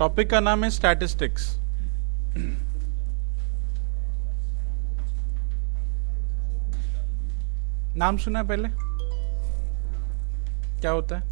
Topic का नाम है स्टैटिस्टिक्स। नाम सुना है पहले? क्या होता है?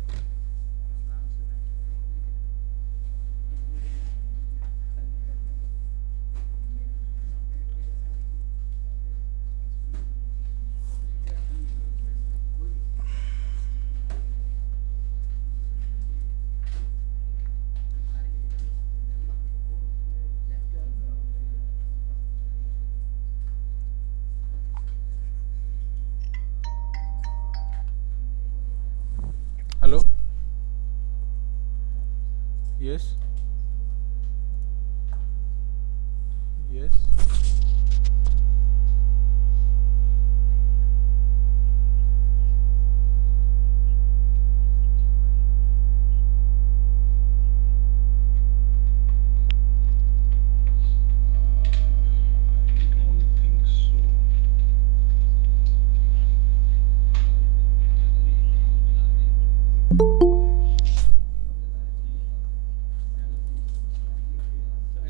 Hello, yes yes.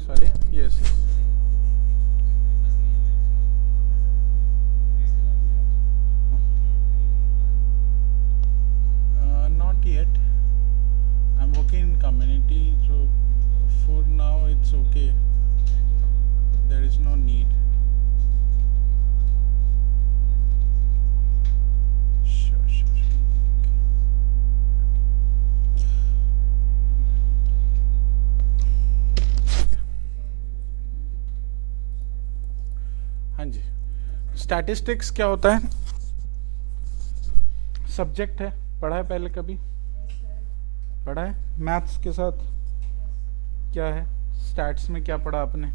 Sorry, yes, yes. Not yet. I'm working in community, so for now it's okay. There is no need. Sure. हाँ जी, स्टैटिस्टिक्स क्या होता है? सब्जेक्ट है, पढ़ा है पहले कभी? पढ़ा है। मैथ्स के साथ क्या है? स्टैट्स में क्या पढ़ा आपने?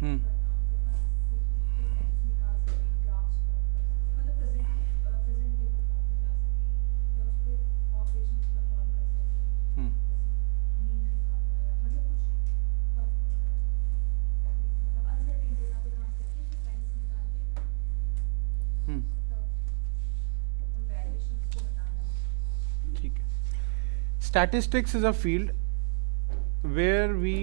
हम्म हम्म हम्म ठीक है। Statistics is a field where we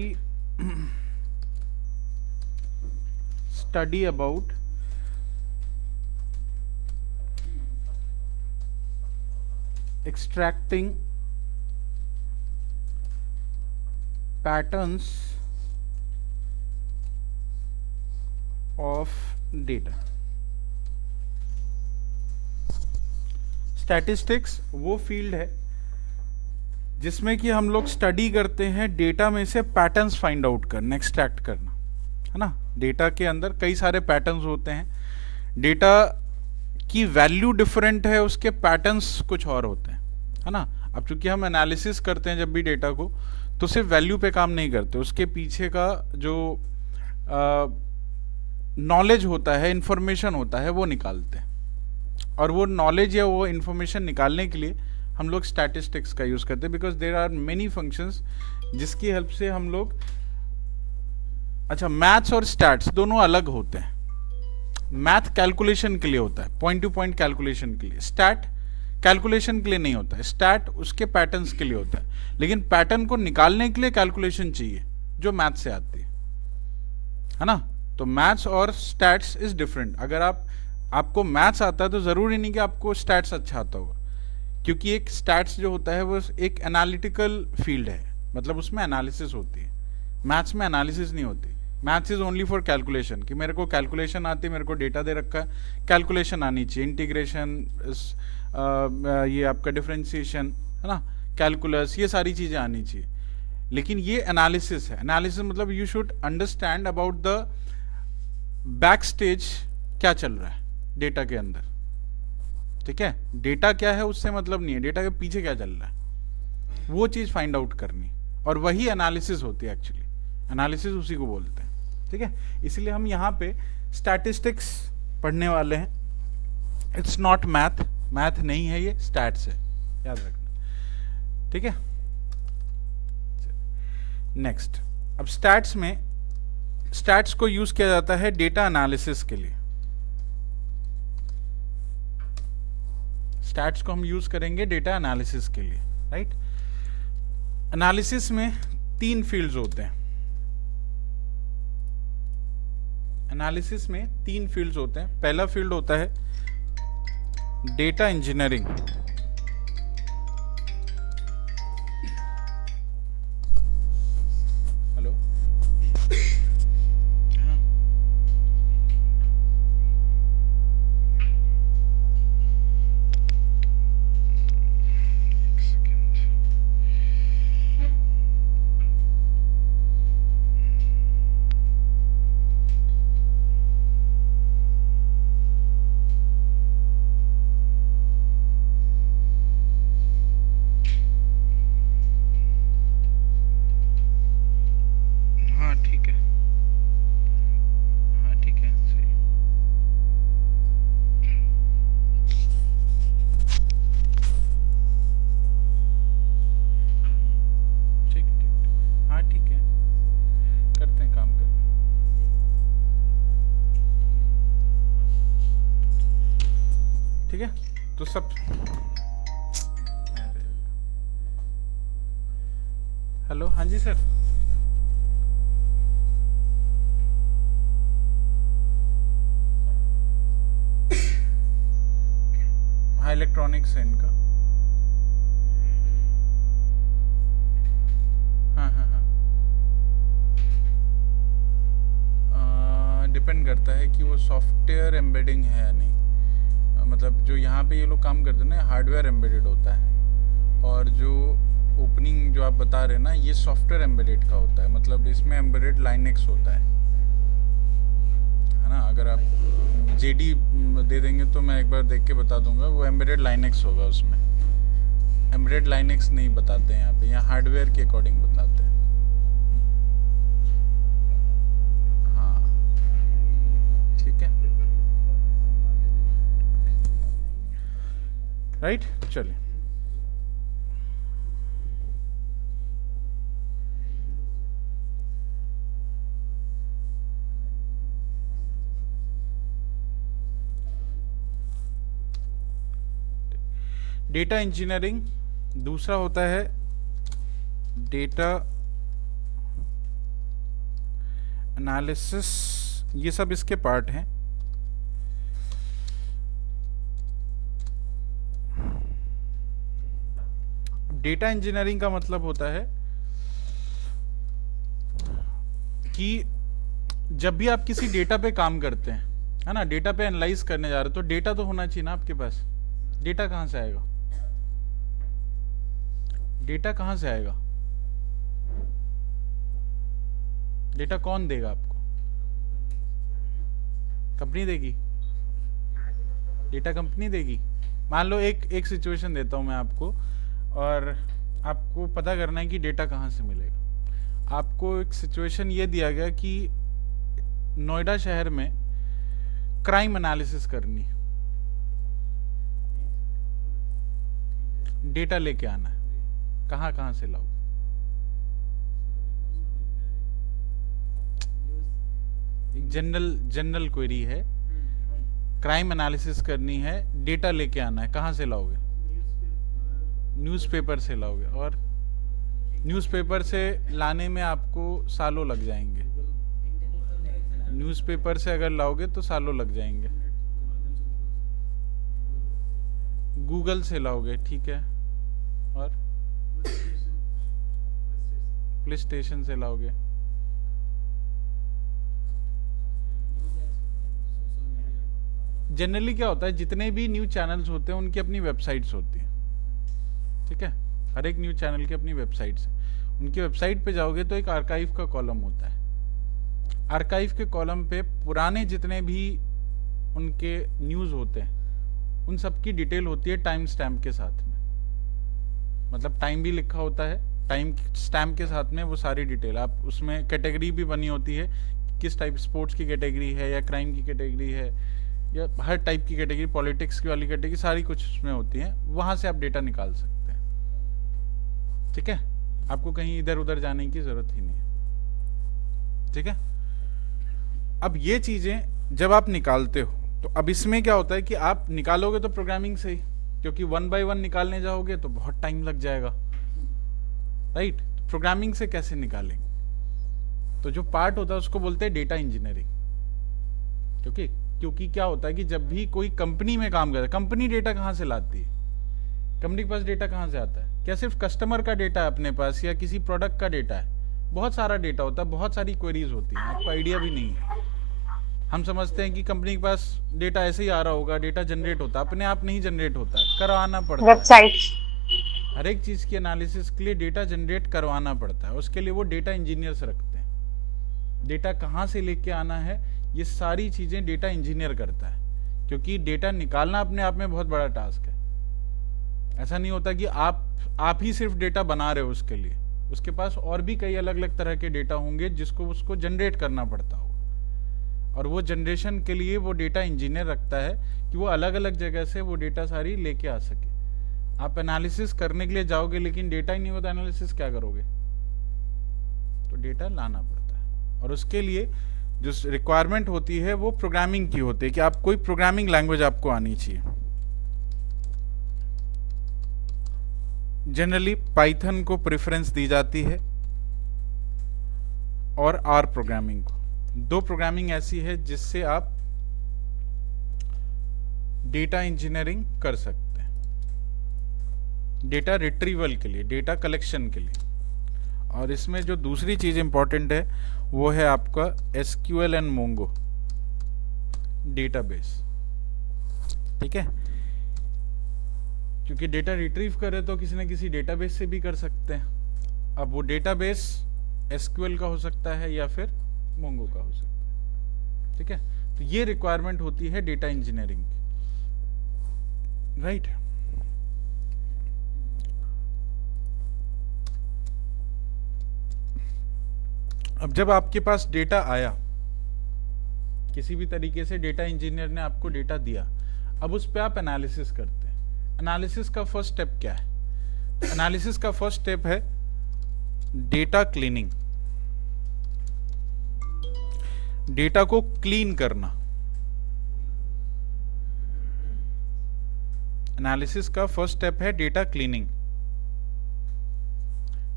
study about extracting patterns of data. Statistics वो फील्ड है जिसमें कि हम लोग स्टडी करते हैं डेटा में से पैटर्न्स फाइंड आउट करना, एक्सट्रैक्ट करना, है ना। डेटा के अंदर कई सारे पैटर्न्स होते हैं, डेटा की वैल्यू डिफरेंट है, उसके पैटर्न्स कुछ और होते हैं, है ना। अब चूंकि हम एनालिसिस करते हैं जब भी डेटा को, तो सिर्फ वैल्यू पे काम नहीं करते, उसके पीछे का जो नॉलेज होता है, इंफॉर्मेशन होता है, वो निकालते हैं। और वो नॉलेज या वो इंफॉर्मेशन निकालने के लिए हम लोग स्टैटिस्टिक्स का यूज करते हैं, because there are many functions जिसकी हेल्प से हम लोग, अच्छा, मैथ्स और स्टैट्स दोनों अलग होते हैं। मैथ कैलकुलेशन के लिए होता है, पॉइंट टू पॉइंट कैलकुलेशन के लिए। स्टैट कैलकुलेशन के लिए नहीं होता है, स्टैट उसके पैटर्न्स के लिए होता है। लेकिन पैटर्न को निकालने के लिए कैलकुलेशन चाहिए जो मैथ से आती है ना। तो मैथ्स और स्टैट्स इज डिफरेंट। अगर आपको मैथ्स आता है तो जरूरी नहीं कि आपको स्टैट्स अच्छा आता होगा, क्योंकि एक स्टैट्स जो होता है वो एक एनालिटिकल फील्ड है, मतलब उसमें एनालिसिस होती है। मैथ्स में एनालिसिस नहीं होती। Maths is only for calculation, कि मेरे को कैलकुलेशन आती है, मेरे को डेटा दे रखा है, कैलकुलेशन आनी चाहिए, इंटीग्रेशन, ये आपका डिफरेंशिएशन, है ना, कैलकुलस, ये सारी चीजें आनी चाहिए। लेकिन ये एनालिसिस है। एनालिसिस मतलब you should understand about the back stage, क्या चल रहा है डेटा के अंदर, ठीक है। डेटा क्या है उससे मतलब नहीं है, डेटा के पीछे क्या चल रहा है, वो चीज फाइंड आउट करनी, और वही एनालिसिस होती है। एक्चुअली एनालिसिस उसी को बोलते हैं, ठीक है। इसलिए हम यहाँ पे स्टैटिस्टिक्स पढ़ने वाले हैं। इट्स नॉट मैथ, मैथ नहीं है ये, स्टैट्स है, याद रखना, ठीक है। नेक्स्ट, अब स्टैट्स में, स्टैट्स को यूज किया जाता है डेटा एनालिसिस के लिए। स्टैट्स को हम यूज करेंगे डेटा एनालिसिस के लिए, राइट। एनालिसिस में 3 फील्ड्स होते हैं। एनालिसिस में 3 फील्ड्स होते हैं। पहला फील्ड होता है डेटा इंजीनियरिंग, हेलो, हाँ, हाँ ठीक है, हाँ ठीक है, सही। ठीक ठीक, हाँ ठीक है, करते हैं, काम करते हैं। ठीक है, तो सब, हेलो, हाँ जी सर। हाँ, इलेक्ट्रॉनिक्स है इनका। हाँ हाँ हाँ, डिपेंड करता है कि वो सॉफ्टवेयर एम्बेडिंग है या नहीं। मतलब जो यहाँ पे ये लोग काम करते हैं ना, हार्डवेयर एम्बेडेड होता है, और जो ओपनिंग जो आप बता रहे हैं ना, ये सॉफ्टवेयर एम्बेडेड का होता है। मतलब इसमें एम्बेडेड लाइनेक्स होता है ना। अगर आप जेडी दे देंगे तो मैं एक बार देख के बता दूंगा, वो एम्बेडेड लाइनेक्स होगा उसमें। एम्बेडेड लाइनेक्स नहीं बताते हैं यहाँ पे, यहाँ हार्डवेयर के अकॉर्डिंग बताते हैं। हाँ ठीक है, राइट, चलिए। डेटा इंजीनियरिंग, दूसरा होता है डेटा एनालिसिस। ये सब इसके पार्ट हैं। डेटा इंजीनियरिंग का मतलब होता है कि जब भी आप किसी डेटा पे काम करते हैं, है ना, डेटा पे एनालाइज करने जा रहे हो, तो डेटा तो होना चाहिए ना आपके पास। डेटा कहाँ से आएगा? डेटा कहाँ से आएगा? डेटा कौन देगा आपको? कंपनी देगी? डेटा कंपनी देगी? मान लो एक सिचुएशन देता हूं मैं आपको, और आपको पता करना है कि डेटा कहाँ से मिलेगा। आपको एक सिचुएशन ये दिया गया कि नोएडा शहर में क्राइम एनालिसिस करनी, डेटा लेके आना है, कहाँ कहाँ से लाओ? जनरल क्वेरी है, क्राइम एनालिसिस करनी है, डेटा लेके आना है, कहाँ से लाओगे? न्यूज़पेपर से लाओगे, और न्यूज़पेपर से लाने में आपको सालों लग जाएंगे। न्यूज़पेपर से अगर लाओगे तो सालों लग जाएंगे। गूगल से लाओगे, ठीक है, और प्ले स्टेशन से लाओगे। जनरली क्या होता है, जितने भी न्यूज चैनल्स होते हैं उनकी अपनी वेबसाइट्स होती हैं, ठीक है। हर एक न्यूज चैनल की अपनी वेबसाइट्स है। उनकी वेबसाइट पे जाओगे तो एक आर्काइव का कॉलम होता है। आर्काइव के कॉलम पे पुराने जितने भी उनके न्यूज़ होते हैं उन सब की डिटेल होती है टाइम स्टैम्प के साथ में। मतलब टाइम भी लिखा होता है, टाइम स्टैम्प के साथ में वो सारी डिटेल। आप उसमें कैटेगरी भी बनी होती है, किस टाइप, स्पोर्ट्स की कैटेगरी है या क्राइम की कैटेगरी है या हर टाइप की कैटेगरी, पॉलिटिक्स की वाली कैटेगरी, सारी कुछ उसमें होती है। वहाँ से आप डेटा निकाल सकते हैं, ठीक है। आपको कहीं इधर उधर जाने की ज़रूरत ही नहीं है, ठीक है। अब ये चीज़ें जब आप निकालते हो तो अब इसमें क्या होता है कि आप निकालोगे तो प्रोग्रामिंग से ही, क्योंकि 1 बाय 1 निकालने जाओगे तो बहुत टाइम लग जाएगा, राइट? प्रोग्रामिंग से कैसे निकालेंगे? तो जो पार्ट होता है उसको बोलते हैं डेटा इंजीनियरिंग। क्योंकि क्योंकि क्या होता है कि जब भी कोई कंपनी में काम करता है, कंपनी डेटा कहाँ से लाती है? कंपनी के पास डेटा कहाँ से आता है? क्या सिर्फ कस्टमर का डेटा है अपने पास, या किसी प्रोडक्ट का डेटा है? बहुत सारा डेटा होता है, बहुत सारी क्वेरीज होती हैं, आपको आइडिया भी नहीं है। हम समझते हैं कि कंपनी के पास डेटा ऐसे ही आ रहा होगा, डेटा जनरेट होता है, अपने आप नहीं जनरेट होता है, करवाना पड़ता है। वेबसाइट। हर एक चीज़ की एनालिसिस के लिए डेटा जनरेट करवाना पड़ता है, उसके लिए वो डेटा इंजीनियर्स रखते हैं। डेटा कहाँ से लेके आना है, ये सारी चीज़ें डेटा इंजीनियर करता है, क्योंकि डेटा निकालना अपने आप में बहुत बड़ा टास्क है। ऐसा नहीं होता कि आप ही सिर्फ डेटा बना रहे हो उसके लिए, उसके पास और भी कई अलग अलग तरह के डेटा होंगे जिसको उसको जनरेट करना पड़ता होगा, और वो जनरेशन के लिए वो डेटा इंजीनियर रखता है कि वो अलग अलग जगह से वो डेटा सारी लेके आ सके। आप एनालिसिस करने के लिए जाओगे लेकिन डेटा ही नहीं होता, एनालिसिस क्या करोगे? तो डेटा लाना पड़ता है, और उसके लिए जो रिक्वायरमेंट होती है वो प्रोग्रामिंग की होती है कि आप कोई प्रोग्रामिंग लैंग्वेज आपको आनी चाहिए। जनरली पाइथन को प्रेफरेंस दी जाती है और आर प्रोग्रामिंग को। दो प्रोग्रामिंग ऐसी है जिससे आप डेटा इंजीनियरिंग कर सकते हैं, डेटा रिट्रीवल के लिए, डेटा कलेक्शन के लिए। और इसमें जो दूसरी चीज इंपॉर्टेंट है वो है आपका SQL एंड मोंगो डेटाबेस, ठीक है? क्योंकि डेटा रिट्रीव करे तो किसी न किसी डेटाबेस से भी कर सकते हैं। अब वो डेटाबेस SQL का हो सकता है या फिर मोंगो का हो सकता है, ठीक है? तो ये रिक्वायरमेंट होती है डेटा इंजीनियरिंग की, राइट? अब जब आपके पास डेटा आया, किसी भी तरीके से डेटा इंजीनियर ने आपको डेटा दिया, अब उस पर आप एनालिसिस करते हैं। एनालिसिस का फर्स्ट स्टेप क्या है? एनालिसिस का फर्स्ट स्टेप है डेटा क्लीनिंग, डेटा को क्लीन करना। एनालिसिस का फर्स्ट स्टेप है डेटा क्लीनिंग।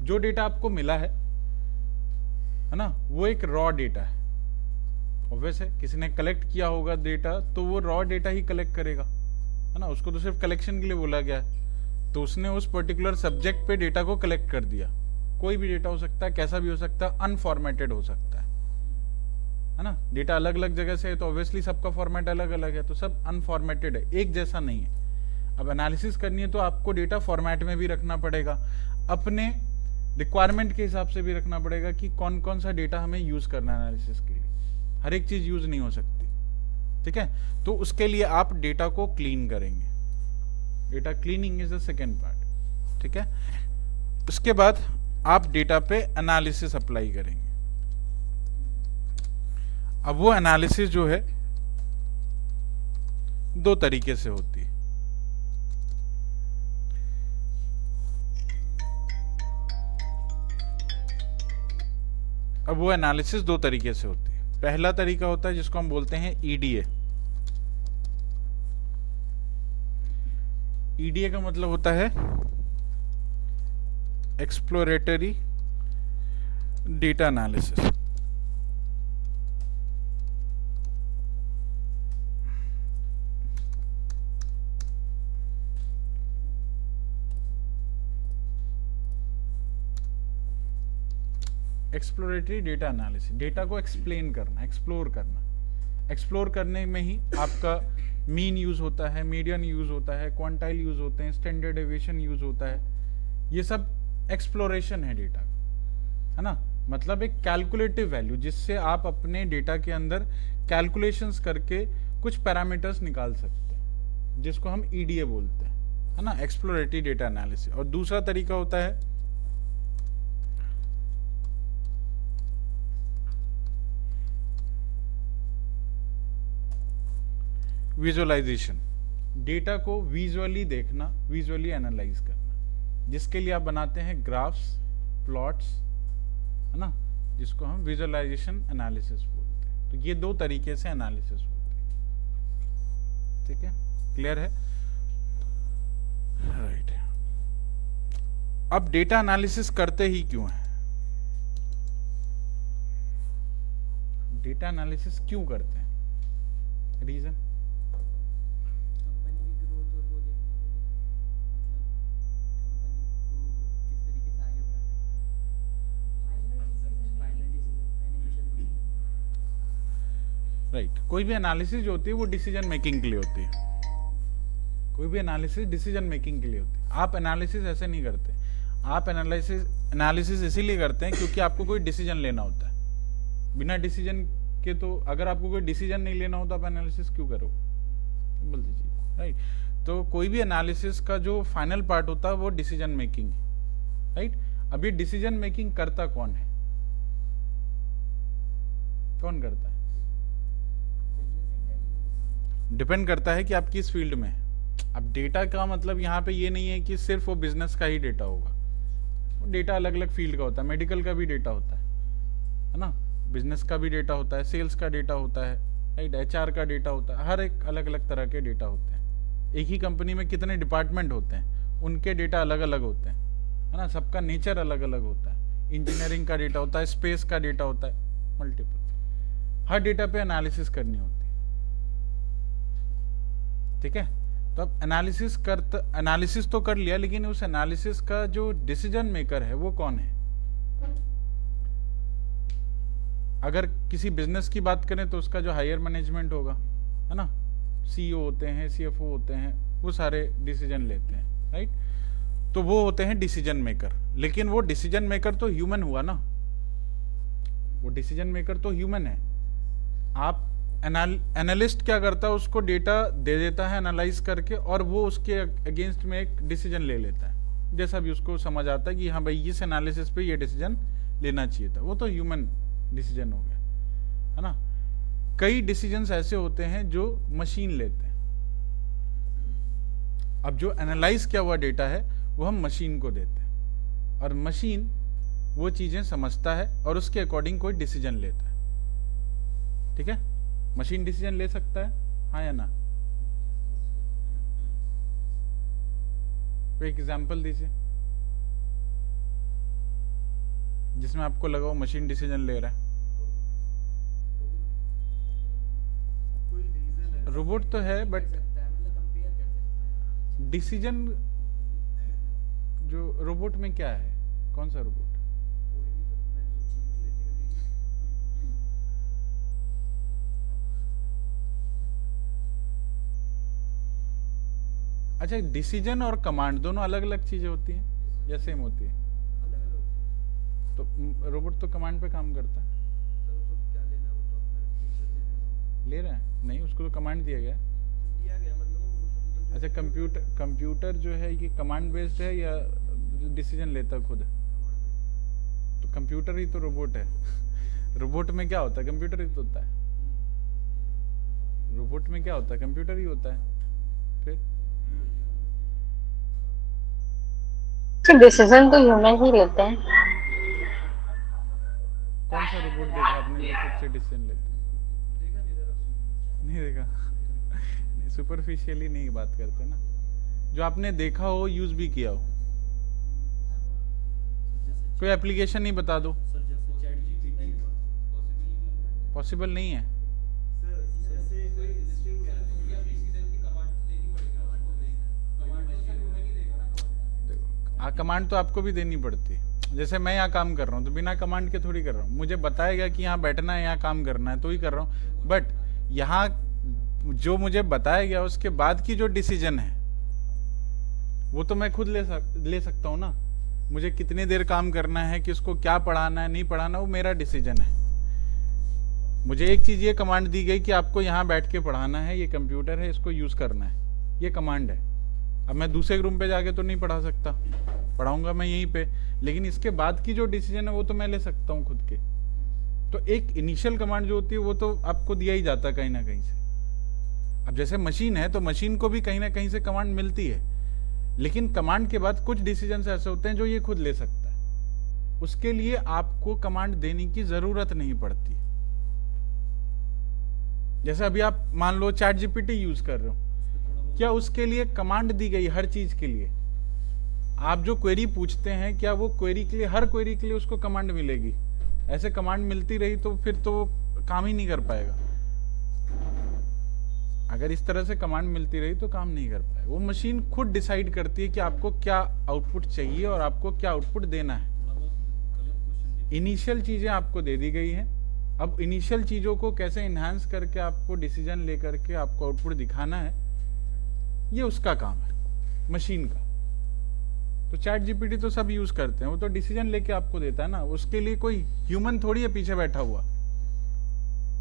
जो डेटा आपको मिला है ना, वो एक रॉ डेटा है। ऑब्वियस है, किसी ने कलेक्ट किया होगा डेटा तो वो रॉ डेटा ही कलेक्ट करेगा, है ना? उसको तो सिर्फ कलेक्शन के लिए बोला गया है, तो उसने उस पर्टिकुलर सब्जेक्ट पे डेटा को कलेक्ट कर दिया। कोई भी डेटा हो सकता है, कैसा भी हो सकता है, अनफॉर्मेटेड हो सकता है ना? डेटा अलग अलग जगह से है तो ऑब्वियसली सबका फॉर्मेट अलग अलग है, तो सब अनफॉर्मेटेड है, एक जैसा नहीं है। अब एनालिसिस करनी है तो आपको डेटा फॉर्मेट में भी रखना पड़ेगा, अपने रिक्वायरमेंट के हिसाब से भी रखना पड़ेगा कि कौन कौन सा डेटा हमें यूज करना है एनालिसिस के लिए। हर एक चीज यूज नहीं हो सकती, ठीक है? तो उसके लिए आप डेटा को क्लीन करेंगे। Data cleaning is the second part, ठीक है? उसके बाद आप डेटा पे एनालिसिस अप्लाई करेंगे। अब वो एनालिसिस जो है दो तरीके से होती है। अब वो एनालिसिस दो तरीके से होती है। पहला तरीका होता है जिसको हम बोलते हैं EDA। EDA का मतलब होता है exploratory data analysis. Exploratory data analysis, data को एक्सप्लेन करना, एक्सप्लोर करना। एक्सप्लोर करने में ही आपका मीन यूज होता है, मीडियन यूज होता है, क्वांटाइल यूज होते हैं, स्टैंडर्ड डेविएशन यूज होता है। ये सब एक्सप्लोरेशन है डेटा का, है ना? मतलब एक कैलकुलेटिव वैल्यू जिससे आप अपने डेटा के अंदर कैलकुलेशंस करके कुछ पैरामीटर्स निकाल सकते हैं, जिसको हम EDA बोलते हैं, है ना? Exploratory data analysis. और दूसरा तरीका होता है विजुअलाइजेशन, डेटा को विजुअली देखना, विजुअली एनालाइज करना, जिसके लिए आप बनाते हैं ग्राफ्स, प्लॉट्स, है ना? जिसको हम विजुअलाइजेशन एनालिसिस बोलते हैं। तो ये दो तरीके से एनालिसिस होती है, ठीक है? क्लियर है? राइट। अब डेटा एनालिसिस करते ही क्यों है? डेटा एनालिसिस क्यों करते हैं? रीजन? कंपनी की ग्रोथ और वो देखने के लिए, मतलब कंपनी को किस तरीके से आगे बढ़ा सकते हैं, final decision, financial decision. Right. कोई भी एनालिसिस जो होती है वो डिसीजन मेकिंग के लिए होती है। कोई भी एनालिसिस डिसीजन मेकिंग के लिए होती है। आप एनालिसिस ऐसे नहीं करते। आप एनालिसिस इसीलिए करते हैं क्योंकि आपको कोई डिसीजन लेना होता है। बिना डिसीजन के तो अगर आपको कोई डिसीजन नहीं लेना हो तो आप एनालिसिस क्यों करोगे? सिंपल सी चीज, राइट। तो कोई भी एनालिसिस का जो फाइनल पार्ट होता है वो डिसीजन मेकिंग है, राइट। अब ये डिसीजन मेकिंग करता कौन है? कौन करता है? डिपेंड करता है कि आप किस फील्ड में है। अब डेटा का मतलब यहाँ पे ये नहीं है कि सिर्फ वो बिजनेस का ही डेटा होगा। डेटा अलग अलग फील्ड का होता है। मेडिकल का भी डेटा होता है ना, बिजनेस का भी डेटा होता है, सेल्स का डेटा होता है, राइट, एचआर का डेटा होता है। हर एक अलग अलग तरह के डेटा होते हैं। एक ही कंपनी में कितने डिपार्टमेंट होते हैं, उनके डेटा अलग अलग होते हैं, है ना। सबका नेचर अलग अलग होता है। इंजीनियरिंग का डेटा होता है, स्पेस का डेटा होता है, मल्टीपल। हर डेटा पे एनालिसिस करनी होती है, ठीक है। तो अब एनालिसिस तो कर लिया, लेकिन उस एनालिसिस का जो डिसीजन मेकर है वो कौन है? अगर किसी बिजनेस की बात करें तो उसका जो हायर मैनेजमेंट होगा, है ना, सीईओ होते हैं, सीएफओ होते हैं, वो सारे डिसीजन लेते हैं, राइट। तो वो होते हैं डिसीजन मेकर। लेकिन वो डिसीजन मेकर तो ह्यूमन हुआ ना, वो डिसीजन मेकर तो ह्यूमन है। आप एनालिस्ट क्या करता है, उसको डेटा दे देता है एनालाइज करके, और वो उसके अगेंस्ट में एक डिसीजन ले लेता है, जैसा भी उसको समझ आता है कि हाँ भाई इस एनालिसिस पे ये डिसीजन लेना चाहिए था। वो तो ह्यूमन डिसीजन हो गया, है ना। कई डिसीजंस ऐसे होते हैं जो मशीन लेते हैं। अब जो एनालाइज किया हुआ डेटा है वो हम मशीन को देते हैं, और मशीन वो चीजें समझता है और उसके अकॉर्डिंग कोई डिसीजन लेता है, ठीक है। मशीन डिसीजन ले सकता है, हाँ या ना? कोई एग्जांपल दीजिए जिसमें आपको लगा वो मशीन डिसीजन ले रहा है। रोबोट तो है, बट डिसीजन जो रोबोट में क्या है? कौन सा रोबोट? अच्छा, डिसीजन और कमांड दोनों अलग अलग चीजें होती हैं या सेम होती है? तो रोबोट तो कमांड पे काम करता है। ले रहा है? नहीं, उसको तो कमांड दिया गया। अच्छा, कंप्यूटर जो है ये कमांड बेस्ड है या डिसीजन लेता खुद? तो कंप्यूटर ही तो रोबोट है। रोबोट में क्या होता है? कंप्यूटर ही तो होता है। रोबोट में क्या होता है? कंप्यूटर ही होता है। फिर डिसीजन तो ह्यूमन ही लेते हैं। कौन सा रोबोट देखा आपने जो खुद से डिसीजन लेता है? नहीं देखा। सुपरफिशियली नहीं बात करते ना, जो आपने देखा हो, यूज भी किया हो। कोई एप्लीकेशन नहीं बता दो। पॉसिबल नहीं है। देखो, कमांड तो आपको भी देनी पड़ती है। जैसे मैं यहाँ काम कर रहा हूँ तो बिना कमांड के थोड़ी कर रहा हूँ। मुझे बताएगा कि यहाँ बैठना है, यहाँ काम करना है, तो ही कर रहा हूँ। बट यहाँ जो मुझे बताया गया उसके बाद की जो डिसीजन है वो तो मैं खुद ले सकता हूँ ना। मुझे कितनी देर काम करना है, किसको क्या पढ़ाना है, नहीं पढ़ाना, वो मेरा डिसीजन है। मुझे एक चीज ये कमांड दी गई कि आपको यहाँ बैठ के पढ़ाना है, ये कंप्यूटर है, इसको यूज करना है, ये कमांड है। अब मैं दूसरे रूम पे जाके तो नहीं पढ़ा सकता, पढ़ाऊंगा मैं यहीं पे, लेकिन इसके बाद की जो डिसीजन है वो तो मैं ले सकता हूँ खुद के। तो एक इनिशियल कमांड जो होती है वो तो आपको दिया ही जाता है कहीं ना कहीं से। अब जैसे मशीन है तो मशीन को भी कहीं ना कहीं से कमांड मिलती है, लेकिन कमांड के बाद कुछ डिसीजन ऐसे होते हैं जो ये खुद ले सकता है। उसके लिए आपको कमांड देने की जरूरत नहीं पड़ती। जैसे अभी आप मान लो चैट जीपीटी यूज कर रहे हो, क्या उसके लिए कमांड दी गई हर चीज के लिए? आप जो क्वेरी पूछते हैं क्या वो क्वेरी के लिए, हर क्वेरी के लिए उसको कमांड मिलेगी? ऐसे कमांड मिलती रही तो फिर तो वो काम ही नहीं कर पाएगा। अगर इस तरह से कमांड मिलती रही तो काम नहीं कर पाएगा। वो मशीन खुद डिसाइड करती है कि आपको क्या आउटपुट चाहिए और आपको क्या आउटपुट देना है। इनिशियल चीजें आपको दे दी गई हैं, अब इनिशियल चीजों को कैसे इन्हांस करके आपको डिसीजन लेकर के आपको आउटपुट दिखाना है, ये उसका काम है मशीन का। तो चैट जीपीटी तो सब यूज करते हैं, वो तो डिसीजन लेके आपको देता है ना, उसके लिए कोई ह्यूमन थोड़ी है पीछे बैठा हुआ।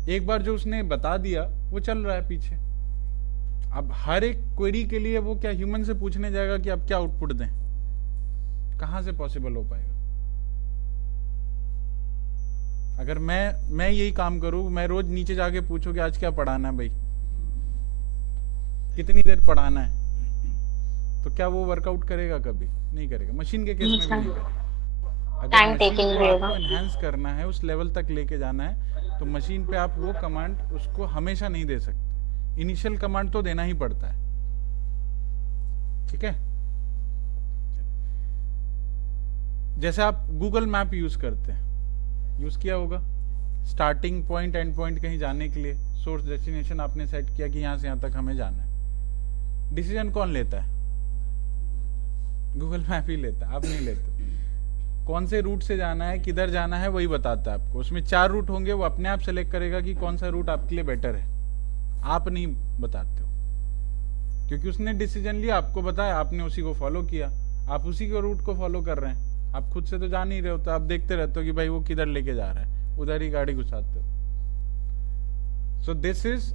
एक बार जो उसने बता दिया वो चल रहा है पीछे। अब हर एक क्वेरी के लिए वो क्या ह्यूमन से पूछने जाएगा कि आप क्या आउटपुट दें? कहां से पॉसिबल हो पाएगा? अगर मैं यही काम करूं, मैं रोज नीचे जाके पूछूं कि आज क्या पढ़ाना है भाई, कितनी देर पढ़ाना है, तो क्या वो वर्कआउट करेगा? कभी नहीं करेगा। मशीन के केस में भी नहीं करेगा। अगर टाइम मशीन टेकिंग को भी आपको होगा। एनहांस करना है, उस लेवल तक लेके जाना है, तो मशीन पे आप वो कमांड उसको हमेशा नहीं दे सकते। इनिशियल कमांड तो देना ही पड़ता है, ठीक है? जैसे आप गूगल मैप यूज करते हैं, यूज किया होगा, स्टार्टिंग पॉइंट एंड पॉइंट कहीं जाने के लिए सोर्स डेस्टिनेशन आपने सेट किया कि यहां से यहां तक हमें जाना है। डिसीजन कौन लेता है? गूगल मैप ही लेता है, आप नहीं लेते। कौन से रूट से जाना है, किधर जाना है, वही बताता है आपको। उसमें 4 रूट होंगे, वो अपने आप सेलेक्ट करेगा कि कौन सा रूट आपके लिए बेटर है। आप नहीं बताते हो, क्योंकि उसने डिसीजन लिया, आपको बताया, आपने उसी को फॉलो किया, आप उसी के रूट को फॉलो कर रहे हैं। आप खुद से तो जा नहीं रहे हो, तो आप देखते रहते हो कि भाई वो किधर लेके जा रहा है, उधर ही गाड़ी घुसाते हो। So this is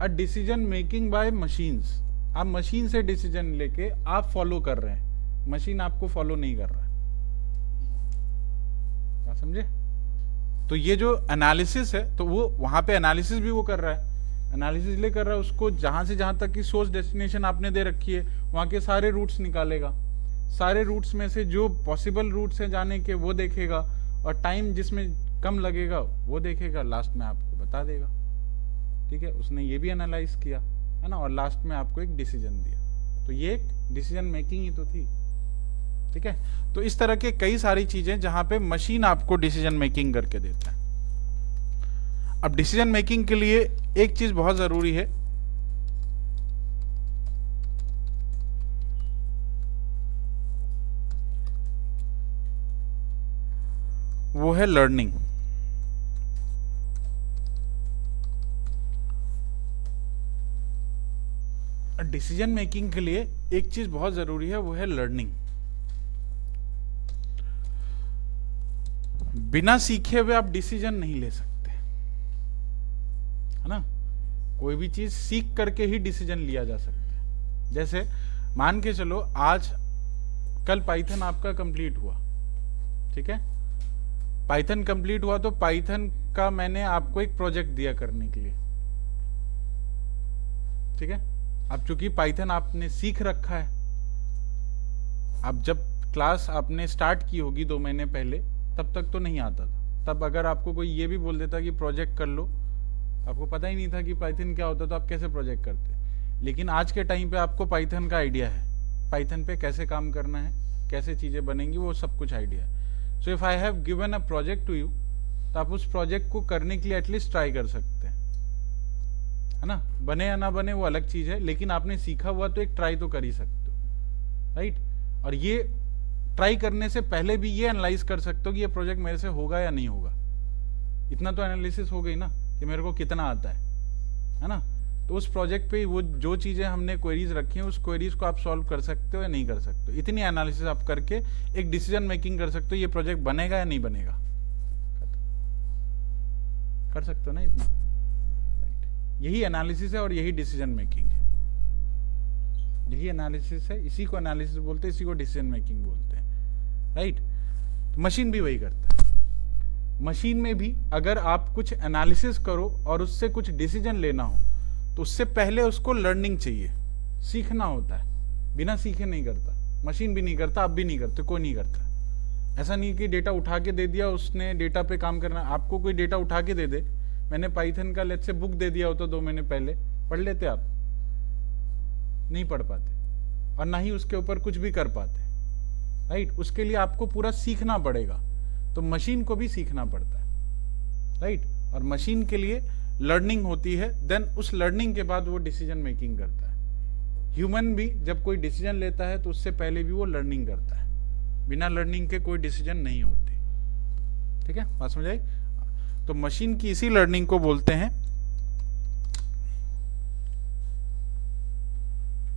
a decision making by machines. आप मशीन से डिसीजन लेके आप फॉलो कर रहे हैं, मशीन आपको फॉलो नहीं कर रहा है। बात समझे? तो ये जो एनालिसिस है, तो वो वहां पे एनालिसिस भी वो कर रहा है। एनालिसिस ले कर रहा है, उसको जहां से जहां तक की सोर्स डेस्टिनेशन आपने दे रखी है वहां के सारे रूट्स निकालेगा, सारे रूट्स में से जो पॉसिबल रूट्स हैं जाने के वो देखेगा, और टाइम जिसमें कम लगेगा वो देखेगा, लास्ट में आपको बता देगा। ठीक है, उसने ये भी एनालाइज किया है ना, और लास्ट में आपको एक डिसीजन दिया। तो ये एक डिसीजन मेकिंग ही तो थी। ठीक है, तो इस तरह के कई सारी चीजें जहां पे मशीन आपको डिसीजन मेकिंग करके देता है। अब डिसीजन मेकिंग के लिए एक चीज बहुत जरूरी है, वो है लर्निंग। डिसीजन मेकिंग के लिए एक चीज बहुत जरूरी है, वो है लर्निंग। बिना सीखे हुए आप डिसीजन नहीं ले सकते, है ना। कोई भी चीज सीख करके ही डिसीजन लिया जा सकता है। जैसे मान के चलो आज कल पाइथन आपका कंप्लीट हुआ, ठीक है, पाइथन कंप्लीट हुआ, तो पाइथन का मैंने आपको एक प्रोजेक्ट दिया करने के लिए, ठीक है। अब चूंकि पाइथन आपने सीख रखा है, अब जब क्लास आपने स्टार्ट की होगी 2 महीने पहले, तब तक तो नहीं आता था। तब अगर आपको कोई ये भी बोल देता कि प्रोजेक्ट कर लो, आपको पता ही नहीं था कि पाइथन क्या होता, तो आप कैसे प्रोजेक्ट करते। लेकिन आज के टाइम पे आपको पाइथन का आइडिया है, पाइथन पे कैसे काम करना है, कैसे चीजें बनेंगी, वो सब कुछ आइडिया है। So if I have given a project to you, तो आप उस प्रोजेक्ट को करने के लिए एटलीस्ट ट्राई कर सकते हैं, है ना। बने या ना बने वो अलग चीज है, लेकिन आपने सीखा हुआ तो एक ट्राई तो कर ही सकते हो, राइट। और ये ट्राई करने से पहले भी ये एनालाइज कर सकते हो कि ये प्रोजेक्ट मेरे से होगा या नहीं होगा। इतना तो एनालिसिस हो गई ना कि मेरे को कितना आता है ना। तो उस प्रोजेक्ट पे वो जो चीजें हमने क्वेरीज रखी हैं, उस क्वेरीज को आप सॉल्व कर सकते हो या नहीं कर सकते हो। इतनी एनालिसिस आप करके एक डिसीजन मेकिंग कर सकते हो, ये प्रोजेक्ट बनेगा या नहीं बनेगा, कर सकते हो ना इतना। यही एनालिसिस है और यही डिसीजन मेकिंग है। यही एनालिसिस है, इसी को एनालिसिस बोलते हैं, इसी को डिसीजन मेकिंग बोलते हैं, राइट। मशीन भी वही करता है। मशीन में भी अगर आप कुछ एनालिसिस करो और उससे कुछ डिसीजन लेना हो, तो उससे पहले उसको लर्निंग चाहिए, सीखना होता है। बिना सीखे नहीं करता, मशीन भी नहीं करता, आप भी नहीं करते, कोई नहीं करता। ऐसा नहीं कि डेटा उठा के दे दिया, उसने डेटा पे काम करना। आपको कोई डेटा उठा के दे दे, मैंने पाइथन का लेट्स से बुक दे दिया हो तो 2 महीने पहले, पढ़ लेते आप, नहीं पढ़ पाते और ना ही उसके ऊपर कुछ भी कर पाते, राइट। उसके लिए आपको पूरा सीखना पड़ेगा, तो मशीन को भी सीखना पड़ता है, राइट। और मशीन के लिए लर्निंग होती है, देन उस लर्निंग के बाद वो डिसीजन मेकिंग करता है। ह्यूमन भी जब कोई डिसीजन लेता है तो उससे पहले भी वो लर्निंग करता है, बिना लर्निंग के कोई डिसीजन नहीं होती। ठीक है, बात समझ आई? तो मशीन की इसी लर्निंग को बोलते हैं,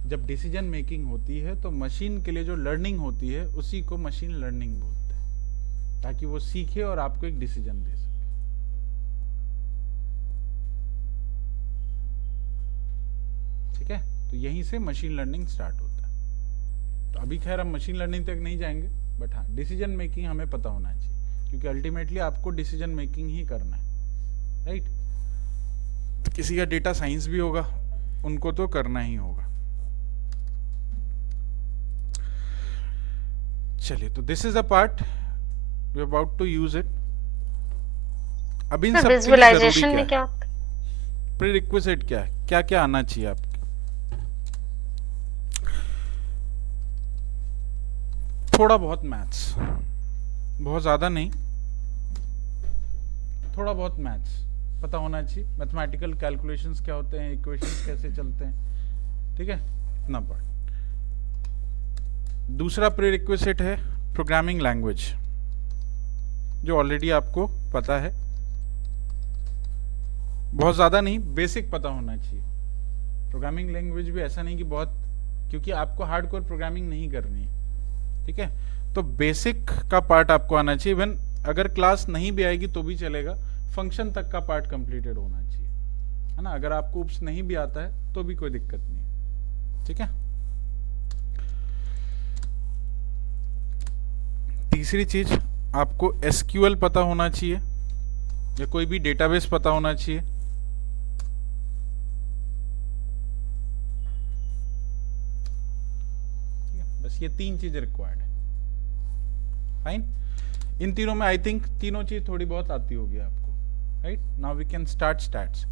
जब डिसीजन मेकिंग होती है तो मशीन के लिए जो लर्निंग होती है उसी को मशीन लर्निंग बोलते हैं, ताकि वो सीखे और आपको एक डिसीजन दे सके। ठीक है, तो यहीं से मशीन लर्निंग स्टार्ट होता है। तो अभी खैर हम मशीन लर्निंग तक नहीं जाएंगे, बट हाँ डिसीजन मेकिंग हमें पता होना चाहिए, क्योंकि अल्टीमेटली आपको डिसीजन मेकिंग ही करना है, राइट। तो किसी का डेटा साइंस भी होगा, उनको तो करना ही होगा। चलिए, तो this is a part we about to use it. अब इन सब के लिए जरूरी विजुअलाइजेशन क्या में है? क्या होता प्रीरिक्विजिट क्या है, क्या क्या आना चाहिए आपको? थोड़ा बहुत मैथ्स, बहुत ज्यादा नहीं, थोड़ा बहुत मैथ्स पता होना चाहिए। मैथमेटिकल कैलकुलेशंस क्या होते हैं, इक्वेशंस कैसे चलते हैं, ठीक है, इतना पार्ट। दूसरा प्रीरिक्विजिट है प्रोग्रामिंग लैंग्वेज, जो ऑलरेडी आपको पता है, बहुत ज़्यादा नहीं, बेसिक पता होना चाहिए। प्रोग्रामिंग लैंग्वेज भी ऐसा नहीं कि बहुत, क्योंकि आपको हार्डकोर प्रोग्रामिंग नहीं करनी है, ठीक है। तो बेसिक का पार्ट आपको आना चाहिए। इवन अगर क्लास नहीं भी आएगी तो भी चलेगा, फंक्शन तक का पार्ट कंप्लीटेड होना चाहिए, है ना। अगर आपको उप्स नहीं भी आता है तो भी कोई दिक्कत नहीं है, ठीक है। तीसरी चीज, आपको एसक्यूएल पता होना चाहिए या कोई भी डेटाबेस पता होना चाहिए। बस ये तीन चीजें रिक्वायर्ड है, फाइन। इन तीनों में आई थिंक तीनों चीज थोड़ी बहुत आती होगी आपको, right. Now we can start stats.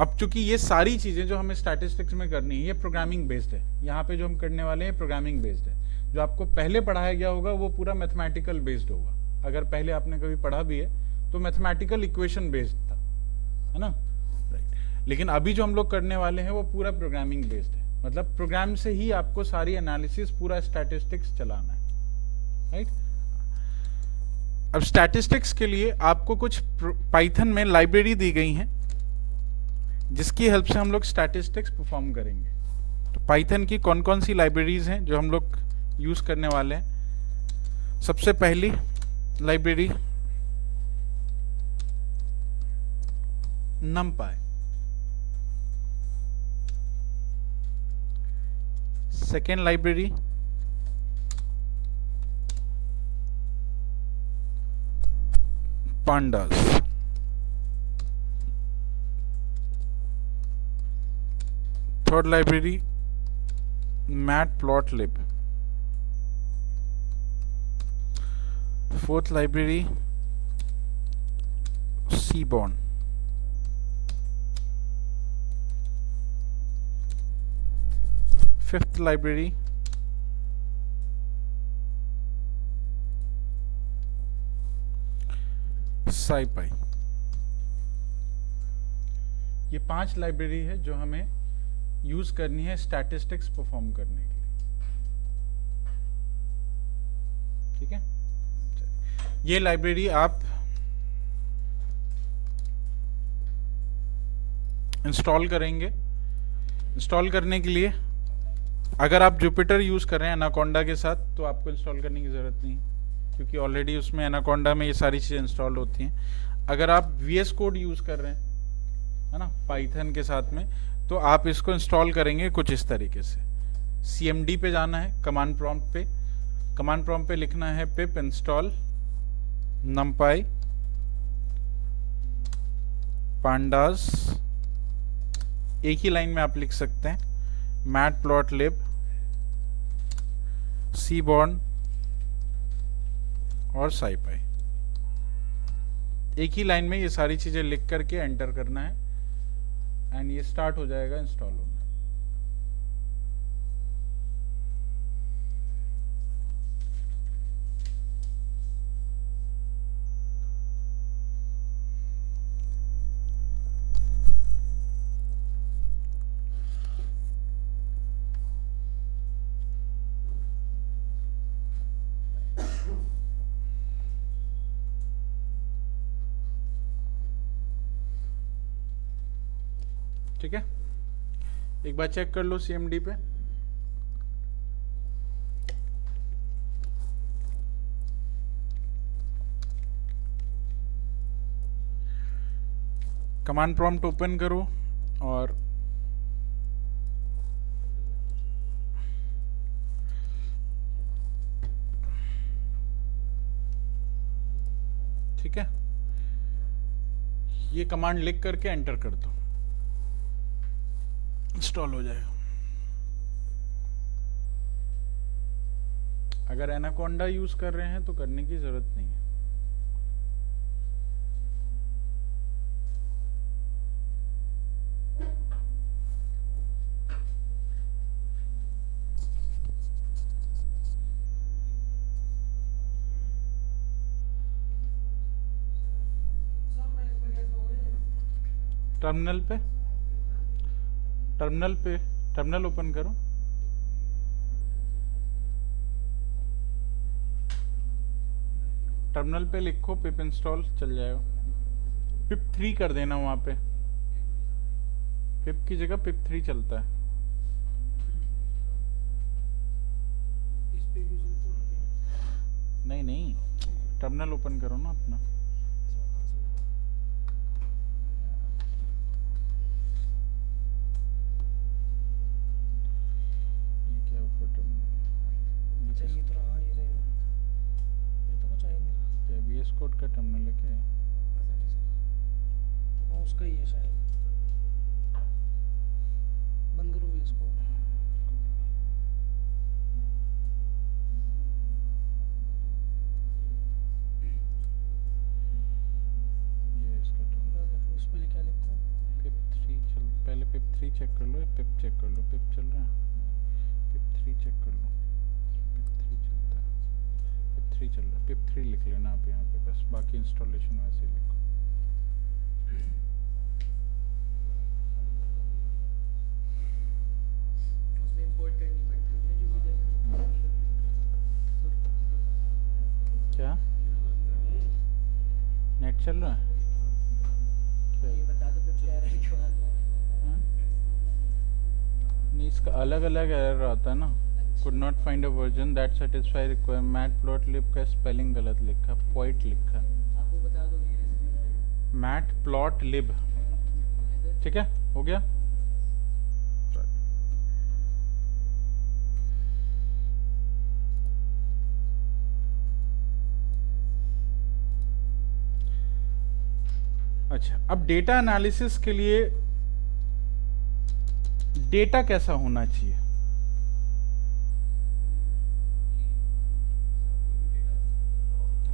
अब चूंकि ये सारी चीजें जो हमें स्टैटिस्टिक्स में करनी है ये प्रोग्रामिंग बेस्ड है, यहाँ पे जो हम करने वाले हैं प्रोग्रामिंग बेस्ड है। जो आपको पहले पढ़ाया गया होगा वो पूरा मैथमेटिकल बेस्ड होगा, अगर पहले आपने कभी पढ़ा भी है तो मैथमेटिकल इक्वेशन बेस्ड था, है ना, राइट। लेकिन अभी जो हम लोग करने वाले हैं वो पूरा प्रोग्रामिंग बेस्ड है, मतलब प्रोग्राम से ही आपको सारी एनालिसिस, पूरा स्टैटिस्टिक्स चलाना है, राइट। अब स्टैटिस्टिक्स के लिए आपको कुछ पाइथन में लाइब्रेरी दी गई हैं जिसकी हेल्प से हम लोग स्टैटिस्टिक्स परफॉर्म करेंगे। तो पाइथन की कौन कौन सी लाइब्रेरीज हैं जो हम लोग यूज करने वाले हैं? सबसे पहली library numpy, second library pandas, third library matplotlib, fourth library seaborn, fifth library SciPy। ये 5 लाइब्रेरी है जो हमें यूज करनी है स्टैटिस्टिक्स परफॉर्म करने के लिए, ठीक है। ये लाइब्रेरी आप इंस्टॉल करेंगे। इंस्टॉल करने के लिए अगर आप जुपिटर यूज कर रहे हैं एनाकोंडा के साथ तो आपको इंस्टॉल करने की जरूरत नहीं है, क्योंकि ऑलरेडी उसमें एनाकोंडा में ये सारी चीजें इंस्टॉल होती हैं। अगर आप VS कोड यूज कर रहे हैं, है ना, पाइथन के साथ में, तो आप इसको इंस्टॉल करेंगे कुछ इस तरीके से। CMD पे जाना है, कमांड प्रॉम्प्ट पे, कमांड प्रॉम्प्ट पे लिखना है पिप इंस्टॉल numpy pandas, एक ही लाइन में आप लिख सकते हैं matplotlib, seaborn और SciPy। एक ही लाइन में ये सारी चीजें लिख करके एंटर करना है एंड ये स्टार्ट हो जाएगा इंस्टॉल होना। ठीक है, एक बार चेक कर लो CMD पे। कमांड प्रॉम्प्ट ओपन करो और ठीक है, ये कमांड लिख करके एंटर कर दो, इंस्टॉल हो जाएगा। अगर एनाकोंडा यूज कर रहे हैं तो करने की जरूरत नहीं है। टर्मिनल पे, टर्मिनल ओपन करो। टर्मिनल पे लिखो पिप इंस्टॉल, चल जाएगा। पिप 3 कर देना वहां पे, पिप की जगह पिप 3 चलता है। नहीं नहीं, टर्मिनल ओपन करो ना अपना। ये क्या ऊपर टर्मिनल, अच्छा ये तो रहा, ये रहेगा, ये तो कुछ आ ही नहीं रहा। क्या VS कोड का टर्मिनल है क्या? पता नहीं सर, हाँ उसका ही है शायद। बंद करो भी इसको। ये इसका टर्मिनल उस पर क्या लिखो? पिप 3 चल, पहले पिप 3 चेक कर लो, पिप चेक कर लो, पिप चल रहा है, पिप 3 चेक कर लो, पिप 3 चलता है, पिप 3 चल रहा है, पिप 3 लिख लेना आप यहाँ पे बस, बाकी इंस्टॉलेशन वैसे ही लिखो। उसमें इंपोर्ट करनी पड़ती है जो भी जैसे क्या नेट चल रहा है क्या? ये बता दो फिर क्या रहा क्यों आता है। हाँ? नहीं, इसका अलग अलग एरर आता है ना। Could not find a version that satisfy requirement. Matplotlib का स्पेलिंग गलत लिखा, पॉइंट लिखा, आप वो बता दो मैटप्लॉटलिब। ठीक है, हो गया। अच्छा, अब डेटा एनालिसिस के लिए डेटा कैसा होना चाहिए?